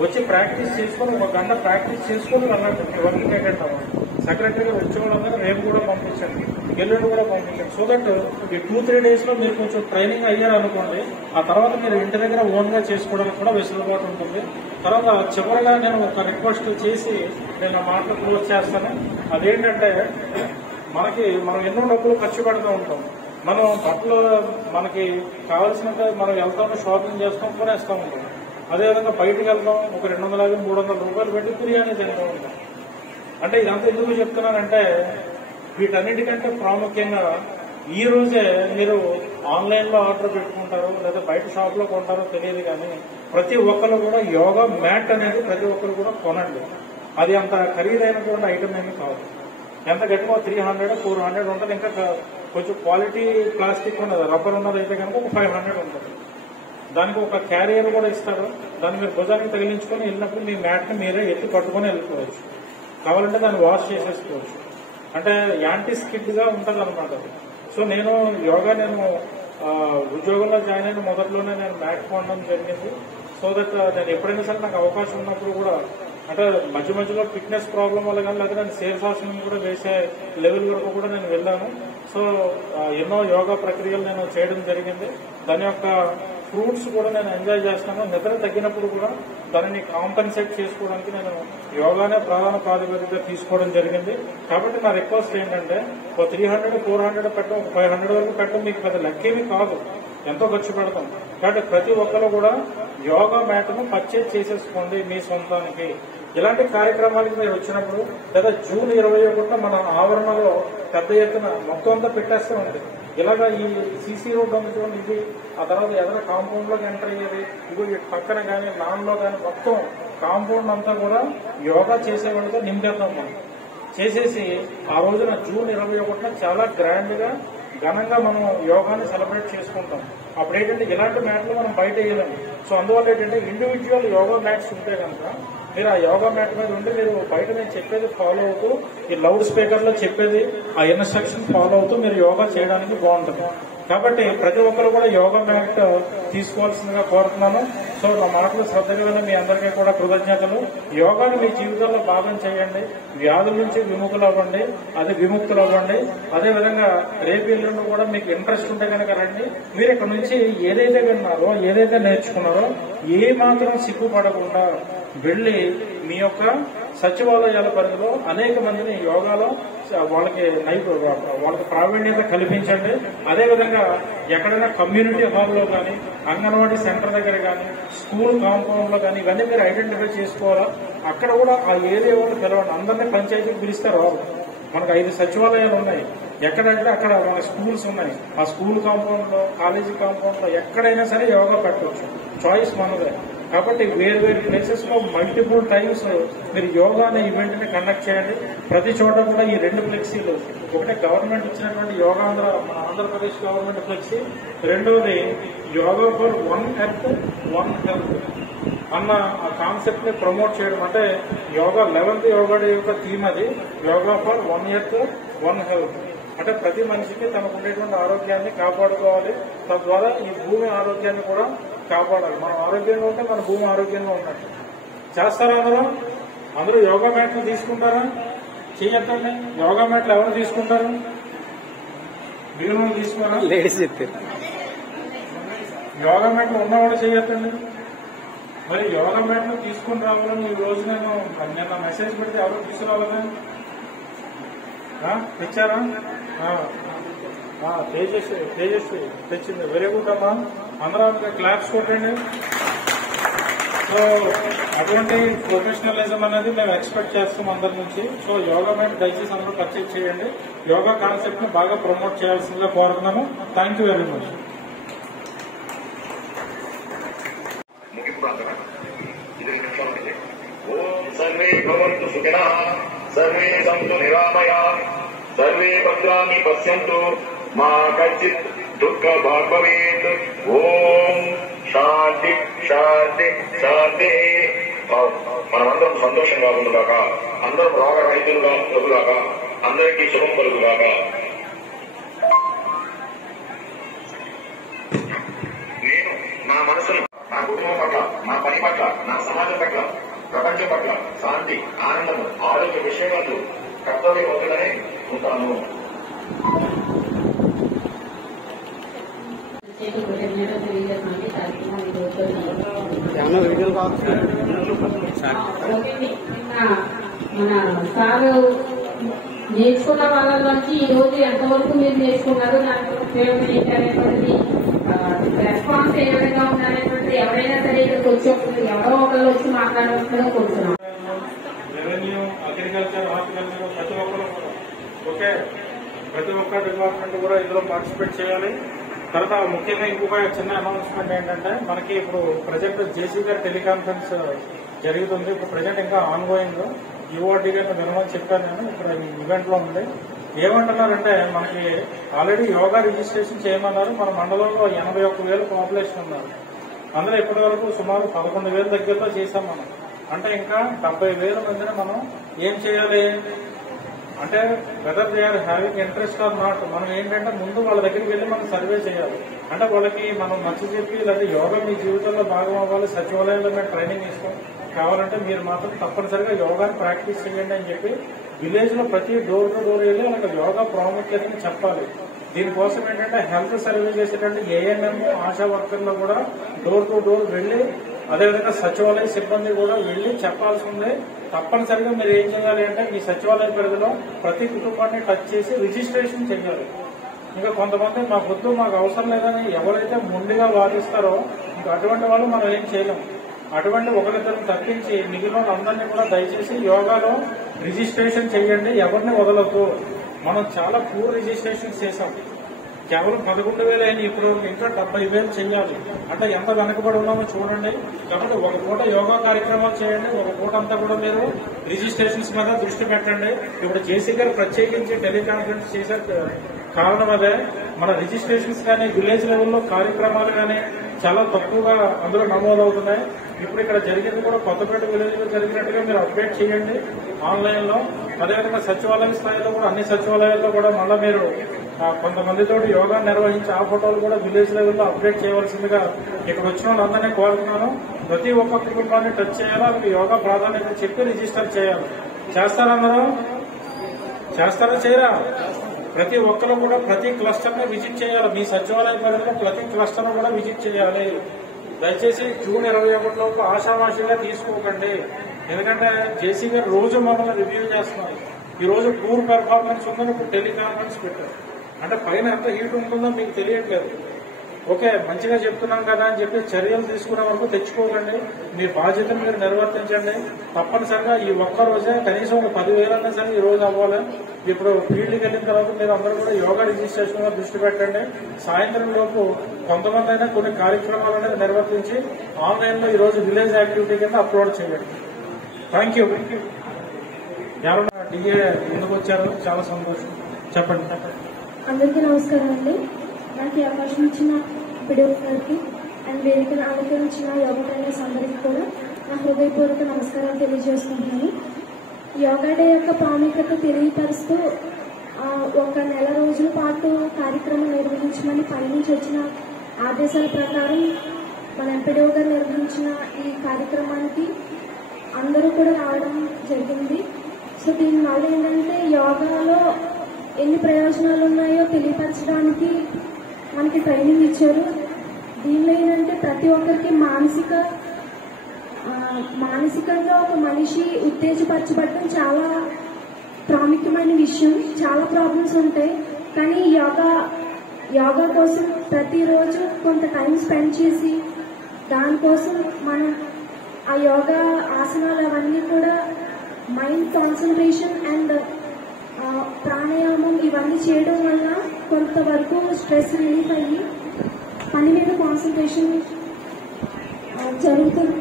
వచ్చి ప్రాక్టీస్ చేసుకుని 1 గంట ప్రాక్టీస్ చేసుకుని వెళ్ళండి, మీ వర్క్ అటెండ్ అవ్వండి. సెక్రటరీ గారు వచ్చే వాళ్ళందరూ రేపు కూడా పంపించండి, ఎల్లుండి కూడా పంపించండి. సో దట్ ఈ 2-3 days లో మీరు కొంచెం ట్రైనింగ్ అయ్యారనుకోండి, ఆ తర్వాత మీరు ఇంటి దగ్గర ఓన్ గా చేసుకోవడానికి కూడా వెసులుబాటు ఉంటుంది. తర్వాత చివరిగా నేను ఒక రిక్వెస్ట్ చేసి నేను మాటలు క్లోజ్ చేస్తాను. అదేంటంటే మనం ఎన్నో డబ్బులు ఖర్చు పెడుతూ ఉంటాం. మనం బట్టలు మనకి కావాల్సినంత మనం వెళ్తాం, షాపింగ్ చేస్తాం, కొనేస్తూ ఉంటాం. అదేవిధంగా బయటకు వెళ్తాం, ఒక 250-300 రూపాయలు పెట్టి బిర్యానీ తింటూ ఉంటాం. అంటే ఇదంతా ఎందుకు చెప్తున్నానంటే వీటన్నిటికంటే ప్రాముఖ్యంగా ఈ రోజే మీరు ఆన్లైన్ లో ఆర్డర్ పెట్టుకుంటారు లేదా బయట షాప్ లో కొంటారో తెలియదు, కానీ ప్రతి ఒక్కరు కూడా యోగా మ్యాట్ అనేది ప్రతి ఒక్కరు కూడా కొనండి. అది అంత ఖరీదైనటువంటి ఐటమ్ ఏమి కాదు. ఎంత గట్టిగా 300-400 ఉంటుంది. ఇంకా కొంచెం క్వాలిటీ ప్లాస్టిక్ ఉన్నది, రబ్బర్ ఉన్నది అయితే కనుక ఒక 500 ఉంటుంది. దానికి ఒక క్యారియర్ కూడా ఇస్తారు. దాన్ని మీరు భుజానికి తగిలించుకొని వెళ్ళినప్పుడు మీ మ్యాట్ ని మీరే ఎత్తి పట్టుకొని వెళ్ళిపోవచ్చు. కావాలంటే దాన్ని వాష్ చేసేసుకోవచ్చు. అంటే యాంటీ స్కిడ్ గా ఉంటుంది అనమాట. సో నేను యోగా ఉద్యోగంలో జాయిన్ అయిన మొదట్లోనే నేను మ్యాట్ కొనడం జరిగింది. సో దట్ నేను ఎప్పుడైనా సరే నాకు అవకాశం ఉన్నప్పుడు కూడా, అంటే మధ్య మధ్యలో ఫిట్నెస్ ప్రాబ్లం వల్ల కానీ లేదా నేను శీర్షాసనం కూడా వేసే లెవెల్ వరకు కూడా నేను వెళ్ళాను. సో ఎన్నో యోగా ప్రక్రియలు నేను చేయడం జరిగింది. దాని యొక్క ఫ్రూట్స్ కూడా నేను ఎంజాయ్ చేస్తాను. నిద్ర తగ్గినప్పుడు కూడా దానిని కాంపెన్సేట్ చేసుకోవడానికి నేను యోగానే ప్రధాన ప్రాతిపదికగా తీసుకోవడం జరిగింది. కాబట్టి నా రిక్వెస్ట్ ఏంటంటే ఒక 300-400 పెట్టడం, 500 వరకు పెట్టడం మీకు పెద్ద లెక్కేమీ కాదు, ఎంతో ఖర్చు పెడతాం. కాబట్టి ప్రతి ఒక్కరు కూడా యోగా మ్యాట్ను పర్చేజ్ చేసేసుకోండి మీ సొంతానికి. ఇలాంటి కార్యక్రమాలకి మీరు వచ్చినప్పుడు లేదా June 21 మన ఆవరణలో పెద్ద ఎత్తున మొత్తం అంతా పెట్టేస్తూ ఉంది. ఇలాగా ఈ సీసీ రోడ్ ఉంది చూడండి, ఇది ఆ తర్వాత ఏదైనా కాంపౌండ్ లోకి ఎంటర్ అయ్యేది, ఇవి పక్కన కానీ నాన్ లో కానీ మొత్తం కాంపౌండ్ అంతా కూడా యోగా చేసేవాళ్ళతో నింపేద్దాం. మనం చేసేసి ఆ రోజున June 21 చాలా గ్రాండ్ గా ఘనంగా మనం యోగాని సెలబ్రేట్ చేసుకుంటాం. అప్పుడు ఏంటంటే ఇలాంటి మ్యాట్లు మనం బయట వేయలేము. సో అందువల్ల ఏంటంటే ఇండివిజువల్ యోగా మ్యాట్స్ ఉంటే కనుక మీరు ఆ యోగా మ్యాట్ మీద ఉండి మీరు బయట నేను చెప్పేది ఫాలో అవుతూ, ఈ లౌడ్ స్పీకర్ లో చెప్పేది ఆ ఇన్స్ట్రక్షన్ ఫాలో అవుతూ మీరు యోగా చేయడానికి బాగుంటుంది. కాబట్టి ప్రతి ఒక్కరు కూడా యోగా మ్యాట్ తీసుకోవాల్సిందిగా కోరుతున్నాను. సో నా మాటలు శ్రద్ధగా విన్న మీ అందరికీ కూడా కృతజ్ఞతలు. యోగాను మీ జీవితంలో భాగం చేయండి. వ్యాధుల నుంచి విముక్తులు అవ్వండి. అదేవిధంగా రేపు ఎల్లుండి కూడా మీకు ఇంట్రెస్ట్ ఉంటే కనుక రండి. మీరు ఇక్కడ నుంచి ఏదైతే విన్నారో, ఏదైతే నేర్చుకున్నారో ఏ మాత్రం సిగ్గుపడకుండా వెళ్లి మీ యొక్క సచివాలయాల పరిధిలో అనేక మందిని యోగాలో వాళ్ళకి ప్రావీణ్యత కల్పించండి. అదేవిధంగా ఎక్కడైనా కమ్యూనిటీ హాల్లో కానీ, అంగన్వాడీ సెంటర్ దగ్గర కానీ, స్కూల్ కాంపౌండ్ లో కానీ ఇవన్నీ మీరు ఐడెంటిఫై చేసుకోవాలా. అక్కడ కూడా ఆ ఏరియా వాళ్ళు పిలవండి. అందరినీ పంచాయతీకి పిలుస్తారు. మనకు 5 సచివాలయాలు ఉన్నాయి. ఎక్కడంటే అక్కడ మన స్కూల్స్ ఉన్నాయి. ఆ స్కూల్ కాంపౌండ్ లో, కాలేజీ కాంపౌండ్ లో ఎక్కడైనా సరే యోగా పెట్టవచ్చు. చాయిస్ మనదే. కాబట్టి వేరు ప్లేసెస్ లో మల్టిపుల్ టైమ్స్ మీరు యోగా అనే ఈవెంట్ ని కండక్ట్ చేయండి. ప్రతి చోట కూడా ఈ 2 ఫ్లెక్సీలు, ఒకటి గవర్నమెంట్ ఇచ్చినటువంటి ఆంధ్రప్రదేశ్ గవర్నమెంట్ ఫ్లెక్సీ, రెండవది యోగా ఫర్ 1 Earth 1 Health అన్న కాన్సెప్ట్ ని ప్రమోట్ చేయడం. అంటే యోగా 11th యోగా డే యొక్క థీమ్ అది, యోగా ఫర్ 1 Earth 1 Health. అంటే ప్రతి మనిషికి తనకు ఉండేటువంటి ఆరోగ్యాన్ని కాపాడుకోవాలి. తద్వారా ఈ భూమి ఆరోగ్యాన్ని కూడా కాపాడాలి. మనం ఆరోగ్యంగా ఉంటే మన భూమి ఆరోగ్యంగా ఉన్నట్టు. చేస్తారా అందరూ యోగా మ్యాట్లు తీసుకుంటారా? చెయ్యొద్దండి. యోగా మ్యాట్లు ఎవరు తీసుకుంటారు? మీరు తీసుకున్నారా? లేడీస్ చెప్పారు. యోగా మ్యాట్లు ఉన్నవాడు చెయ్యొద్దండి. మరి యోగా మ్యాట్లు తీసుకుని రావాలని ఈ రోజు నిన్న మెసేజ్ పెడితే ఎవరు తీసుకురావాలని తెచ్చారా? తేజస్వి తెచ్చింది. వెరీ గుడ్ అమ్మా. అందరూ క్లాప్స్ కొట్టండి. సో అటువంటి ప్రొఫెషనలిజం అనేది మేము ఎక్స్పెక్ట్ చేస్తాం అందరి నుంచి. సో యోగా మ్యాట్ దయచేసి అందరూ పర్చేజ్ చేయండి. యోగా కాన్సెప్ట్ ను బాగా ప్రమోట్ చేయాల్సిందిగా కోరుతున్నాము. Thank you very much. Survey భవంతు సుఖినః, సర్వే సంతు నిరామయాః, సర్వే భద్రాణి పశ్యంతు, మా కచ్చిత్ దుఃఖ భాగ్ భవేత్. ఓం శాంతి శాంతి శాంతి. మనమందరం సంతోషంగా ఉండుగాక, అందరం రోగరహితులుగా ఉండుగాక, అందరికీ శుభం కలుగుగాక. నేను నా మనసును నా కుటుంబం పట్ల, నా పని పట్ల, నా సమాజం పట్ల, ప్రపంచం పట్ల శాంతి, ఆనందము, ఆరోగ్య విషయాలు కర్తవ్య వద్దని ఉంటాను. ఏమన్నా వీడియోలు కావచ్చు. మన సారు నేర్చుకున్న వాళ్ళలోంచి ఈ రోజు ఎంతవరకు మీరు నేర్చుకున్నారు, దానికి ఉపయోగం ఏంటి అనేటువంటిది రెస్పాన్స్ ఏ విధంగా ఉందనేటువంటిది ఎవరైనా సరే ఇక్కడికి వచ్చేప్పుడు ఎవరో ఒకళ్ళు వచ్చి మాట్లాడవలసిందిగా కోరుతున్నాం. రెవెన్యూ, అగ్రికల్చర్, హార్టికల్చర్ ప్రతి ఒక్కరు ఓకే, ప్రతి ఒక్క డిపార్ట్మెంట్ కూడా ఇందులో పార్టిసిపేట్ చేయాలి. తర్వాత ముఖ్యంగా ఇంకొక చిన్న అనౌన్స్మెంట్ ఏంటంటే మనకి ఇప్పుడు ప్రజెంట్ జేసీ గారి టెలికాన్ఫరెన్స్ జరుగుతుంది. ఇప్పుడు ప్రజెంట్ ఇంకా ఆన్ గోయింగ్. యూఆర్డీ గారిని వినమని చెప్పాను నేను. ఇక్కడ ఈవెంట్ లో ఉంది. ఏమంటున్నారంటే మనకి ఆల్రెడీ యోగా రిజిస్ట్రేషన్ చేయమన్నారు. మన మండలంలో 81,000 పాపులేషన్ ఉన్నారు. అందులో ఇప్పటి వరకు సుమారు 11,000 దగ్గరలో చేశాం మనం. అంటే ఇంకా 70,000 మందిని మనం ఏం చేయాలి అంటే whether they are having interest or not, మనం ఏంటంటే ముందు వాళ్ళ దగ్గరికి వెళ్ళి మనం సర్వే చేయాలి. అంటే వాళ్ళకి మనం నచ్చి చెప్పి లేదా యోగా మీ జీవితంలో భాగం అవ్వాలి, సచివాలయంలో మేము ట్రైనింగ్ ఇస్తాం, కావాలంటే మీరు మాత్రం తప్పనిసరిగా యోగాని ప్రాక్టీస్ చేయండి అని చెప్పి విలేజ్ లో ప్రతి డోర్ టు డోర్ వెళ్ళి వాళ్ళకి యోగా ప్రాముఖ్యతని చెప్పాలి. దీనికోసం ఏంటంటే హెల్త్ సర్వే చేసేటంటే ఏఎన్ఎం, ఆశా వర్కర్లు కూడా డోర్ టు డోర్ వెళ్లి, అదేవిధంగా సచివాలయ సిబ్బంది కూడా వెళ్లి చెప్పాల్సి ఉంది. తప్పనిసరిగా మీరు ఏం చేయాలి అంటే మీ సచివాలయ పరిధిలో ప్రతి కుటుంబాన్ని టచ్ చేసి రిజిస్ట్రేషన్ చేయాలి. ఇంకా కొంతమంది మాకు అవసరం లేదని ఎవరైతే ముందుగా వాదిస్తారో ఇంకా అటువంటి వాళ్ళు మనం ఏం చేయలేం. అటువంటి ఒకరిద్దరు తప్పించి మిగిలిన వాళ్ళందరినీ కూడా దయచేసి యోగాలో రిజిస్ట్రేషన్ చేయండి, ఎవరిని వదలొద్దు. మనం చాలా పూర్ రిజిస్ట్రేషన్ చేశాం. కేవలం 11,000 అయినా ఇప్పుడు ఇంకా 70,000 చేయాలి. అంటే ఎంత వెనకబడి ఉన్నామో చూడండి. కాబట్టి ఒక పూట యోగా కార్యక్రమాలు చేయండి, ఒక పూట అంతా కూడా మీరు రిజిస్ట్రేషన్స్ మీద దృష్టి పెట్టండి. ఇప్పుడు జేసీ గారు ప్రత్యేకించి టెలికాన్ఫరెన్స్ చేసే కారణం అదే. మన రిజిస్ట్రేషన్స్ కానీ విలేజ్ లెవెల్లో కార్యక్రమాలు కానీ చాలా తక్కువగా అందులో నమోదవుతున్నాయి. ఇప్పుడు ఇక్కడ జరిగింది కూడా కొత్తపేట విలేజ్ లో జరిగినట్టుగా మీరు అప్డేట్ చేయండి ఆన్లైన్ లో. అదేవిధంగా సచివాలయ స్థాయిలో కూడా అన్ని సచివాలయాల్లో కూడా మళ్ళీ మీరు కొంతమందితో యోగా నిర్వహించి ఆ ఫోటోలు కూడా విలేజ్ లెవెల్లో అప్డేట్ చేయవలసిందిగా ఇక్కడ వచ్చిన వాళ్ళందరినీ కోరుతున్నాను. ప్రతి ఒక్క కుటుంబాన్ని టచ్ చేయాలా, వాళ్ళకి యోగా ప్రాధాన్యత చెప్పి రిజిస్టర్ చేయాలి. చేస్తారందరూ? చేస్తారా చేయరా? ప్రతి ఒక్కరు కూడా ప్రతి క్లస్టర్ ని విజిట్ చేయాలి. మీ సచివాలయ పరిధిలో ప్రతి క్లస్టర్ కూడా విజిట్ చేయాలి. దయచేసి జూన్ 21 లోపు ఆశావాషిగా తీసుకోకండి. ఎందుకంటే జేసీ గారు రోజు మమ్మల్ని రివ్యూ చేస్తున్నారు. ఈ రోజు పూర్ పెర్ఫార్మెన్స్ ఉందని ఇప్పుడు టెలికాన్ఫరెన్స్ పెట్టారు. అంటే పైన ఎంత హీట్ ఉంటుందో మీకు తెలియట్లేదు. ఓకే, మంచిగా చెప్తున్నాం కదా అని చెప్పి చర్యలు తీసుకునే వరకు తెచ్చుకోకండి. మీ బాధ్యతను మీరు నిర్వర్తించండి. తప్పనిసరిగా ఈ ఒక్క రోజే కనీసం 10,000 అన్నా సరే ఈ రోజు అవ్వాలి. ఇప్పుడు ఫీల్డ్కి వెళ్ళిన తర్వాత మీరు అందరూ కూడా యోగా రిజిస్ట్రేషన్ మీద దృష్టి పెట్టండి. సాయంత్రం లోపు కొంతమంది అయినా కొన్ని కార్యక్రమాలు అనేది నిర్వర్తించి ఆన్లైన్ లో ఈ రోజు విలేజ్ యాక్టివిటీ కింద అప్లోడ్ చేయండి. Thank you. ఎవరైనా డిఏ ముందుకు వచ్చారు, చాలా సంతోషం. చెప్పండి. అందరికీ నమస్కారం అండి. నాకు ఈ అవకాశం ఇచ్చిన పిడిఓ గారికి అండ్ వేదికను అలంకరించిన యోగా ట్రైనర్స్ అందరికీ కూడా నా హృదయపూర్వక నమస్కారాలు తెలియజేసుకుంటున్నాను. యోగా డే యొక్క ప్రాముఖ్యత తెలియపరుస్తూ ఒక నెల రోజుల పాటు కార్యక్రమం నిర్వహించమని పని నుంచి వచ్చిన ఆదేశాల ప్రకారం మన ఎంపీడీఓ గారు నిర్వహించిన ఈ కార్యక్రమానికి అందరూ కూడా రావడం జరిగింది. సో దీనివల్ల ఏంటంటే యోగాలో ఎన్ని ప్రయోజనాలు ఉన్నాయో తెలియపరచడానికి మనకి ట్రైనింగ్ ఇచ్చారు. దీనిలో ఏంటంటే ప్రతి ఒక్కరికి మానసికంగా ఒక మనిషి ఉత్తేజపరచబడటం చాలా ప్రాముఖ్యమైన విషయం. చాలా ప్రాబ్లమ్స్ ఉంటాయి, కానీ యోగా కోసం ప్రతిరోజు కొంత టైం స్పెండ్ చేసి దానికోసం మనం ఆ యోగా ఆసనాలు అవన్నీ కూడా మైండ్ కాన్సన్ట్రేషన్ అండ్ ప్రాణాయామం ఇవన్నీ చేయడం వల్ల కొంతవరకు స్ట్రెస్ రిలీఫ్ అయ్యి పని మీద కాన్సన్ట్రేషన్ జరుగుతుంది,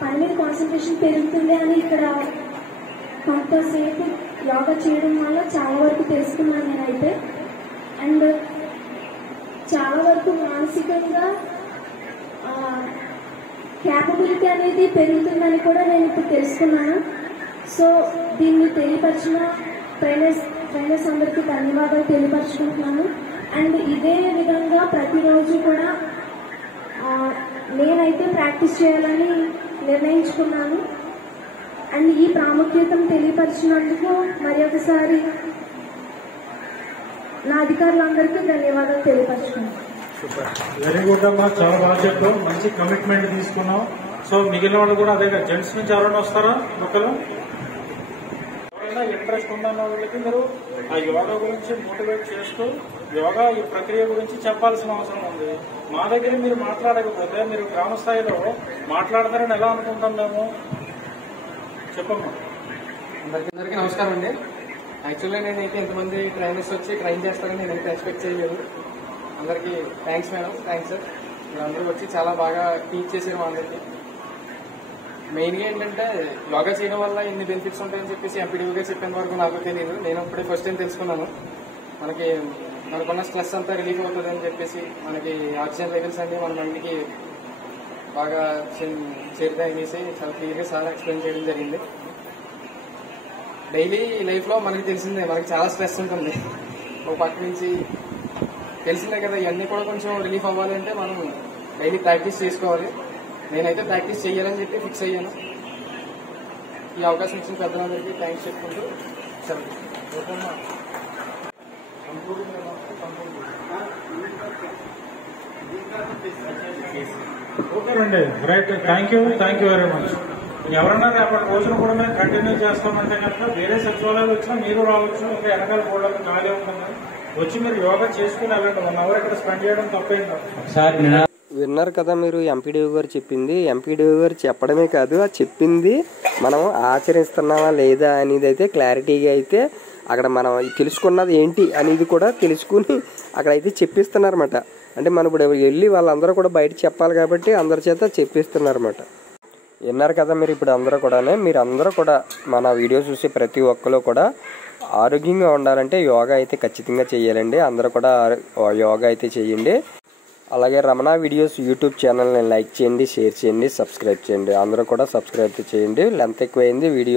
పని మీద కాన్సన్ట్రేషన్ పెరుగుతుంది అని ఇక్కడ కొంతసేపు యోగా చేయడం వల్ల చాలా వరకు తెలుసుకున్నాను నేనైతే. అండ్ చాలా వరకు మానసికంగా క్యాపబిలిటీ అనేది పెరుగుతుందని కూడా నేను ఇప్పుడు తెలుసుకున్నాను. సో దీన్ని తెలియపరిచిన ట్రైనర్స్ అందరికీ ధన్యవాదాలు తెలియపరచుకుంటున్నాను. అండ్ ఇదే విధంగా ప్రతిరోజు కూడా నేనైతే ప్రాక్టీస్ చేయాలని నిర్ణయించుకున్నాను. అండ్ ఈ ప్రాముఖ్యతను తెలియపరిచినందుకు మరి ఒకసారి నా అధికారులందరికీ ధన్యవాదాలు తెలియపరుచుకున్నాను. వెరీ గుడ్ అమ్మా, చాలా బాగా చెప్పావు, మంచి కమిట్మెంట్ తీసుకున్నావు. సో మిగిలిన వాళ్ళు కూడా అదే జెంట్స్ నుంచి ఎవరైనా వస్తారా ఒకరు? ఎవరైనా ఇంట్రెస్ట్ ఉందన్న వాళ్ళకి మీరు ఆ యోగా గురించి మోటివేట్ చేస్తూ యోగా ఈ ప్రక్రియ గురించి చెప్పాల్సిన అవసరం ఉంది. మా దగ్గర మీరు మాట్లాడకపోతే మీరు గ్రామ స్థాయిలో మాట్లాడతారని ఎలా అనుకుంటాం మేము? చెప్పమ్మా. అందరికీ నమస్కారం అండి. యాక్చువల్గా నేనైతే ఇంతమంది ట్రైనర్స్ వచ్చి ట్రైన్ చేస్తారని నేనైతే ఎక్స్పెక్ట్ చేయలేదు. అందరికీ థ్యాంక్స్ మేడం, థ్యాంక్స్ సార్. మీరు అందరూ వచ్చి చాలా బాగా టీచ్ చేశారు మా అందరికీ. మెయిన్గా ఏంటంటే యోగా చేయడం వల్ల ఇన్ని బెనిఫిట్స్ ఉంటాయని చెప్పేసి ఎంపీడీగా చెప్పిన వరకు నాకు తెలియదు. నేను ఇప్పుడే ఫస్ట్ టైం తెలుసుకున్నాను. మనకున్న స్ట్రెస్ అంతా రిలీఫ్ అవుతుంది అని చెప్పేసి, మనకి ఆక్సిజన్ లెవెల్స్ అన్ని మన మైండ్కి బాగా చేరుతాయనేసి చాలా క్లియర్గా చాలా ఎక్స్ప్లెయిన్ చేయడం జరిగింది. డైలీ లైఫ్లో మనకి తెలిసిందే, మనకి చాలా స్ట్రెస్ ఉంటుంది. ఒక పక్క నుంచి తెలిసిందే కదా, ఇవన్నీ కూడా కొంచెం రిలీఫ్ అవ్వాలంటే మనం డైలీ ప్రాక్టీస్ చేసుకోవాలి. నేనైతే ప్రాక్టీస్ చేయాలని చెప్పి ఫిక్స్ అయ్యాను. ఈ అవకాశం ఇచ్చిన పెద్దలందరికీ థ్యాంక్స్ చెప్పుకుంటూ ఓకేనండి, right. Thank you very much. ఎవరన్నా రేపటి రోజున కూడా మేము కంటిన్యూ చేస్తామంటే కనుక వేరే సచివాలయాలు వచ్చినా మీరు రావచ్చు. ఇంకా వెనకాల కూడా ఖాళీ ఉంటుంది, వచ్చి మీరు యోగా చేసుకుని వెళ్ళండి. 1 hour ఇక్కడ స్పెండ్ చేయడం తప్పైంది. విన్నారు కదా మీరు ఎంపీడీఓ గారు చెప్పింది. ఎంపీడీఓ గారు చెప్పడమే కాదు, ఆ చెప్పింది మనం ఆచరిస్తున్నావా లేదా అనేది అయితే క్లారిటీగా అయితే అక్కడ మనం తెలుసుకున్నది ఏంటి అనేది కూడా తెలుసుకుని అక్కడైతే చెప్పిస్తున్నారన్నమాట. అంటే మనం ఇప్పుడు వెళ్ళి వాళ్ళందరూ కూడా బయట చెప్పాలి కాబట్టి అందరి చేత చెప్పిస్తున్నారన్నమాట. విన్నారు కదా మీరు. ఇప్పుడు మీరు అందరూ కూడా మన వీడియో చూసి ప్రతి ఒక్కరు కూడా ఆరోగ్యంగా ఉండాలంటే యోగా అయితే ఖచ్చితంగా చేయాలండి. అందరూ కూడా యోగా అయితే చేయండి. అలాగే రమణ వీడియోస్ యూట్యూబ్ ఛానల్ని లైక్ చేయండి, షేర్ చేయండి, సబ్స్క్రైబ్ చేయండి. అందరూ కూడా సబ్స్క్రైబ్ చేయండి. లెంత్ ఎక్కువైంది వీడియో.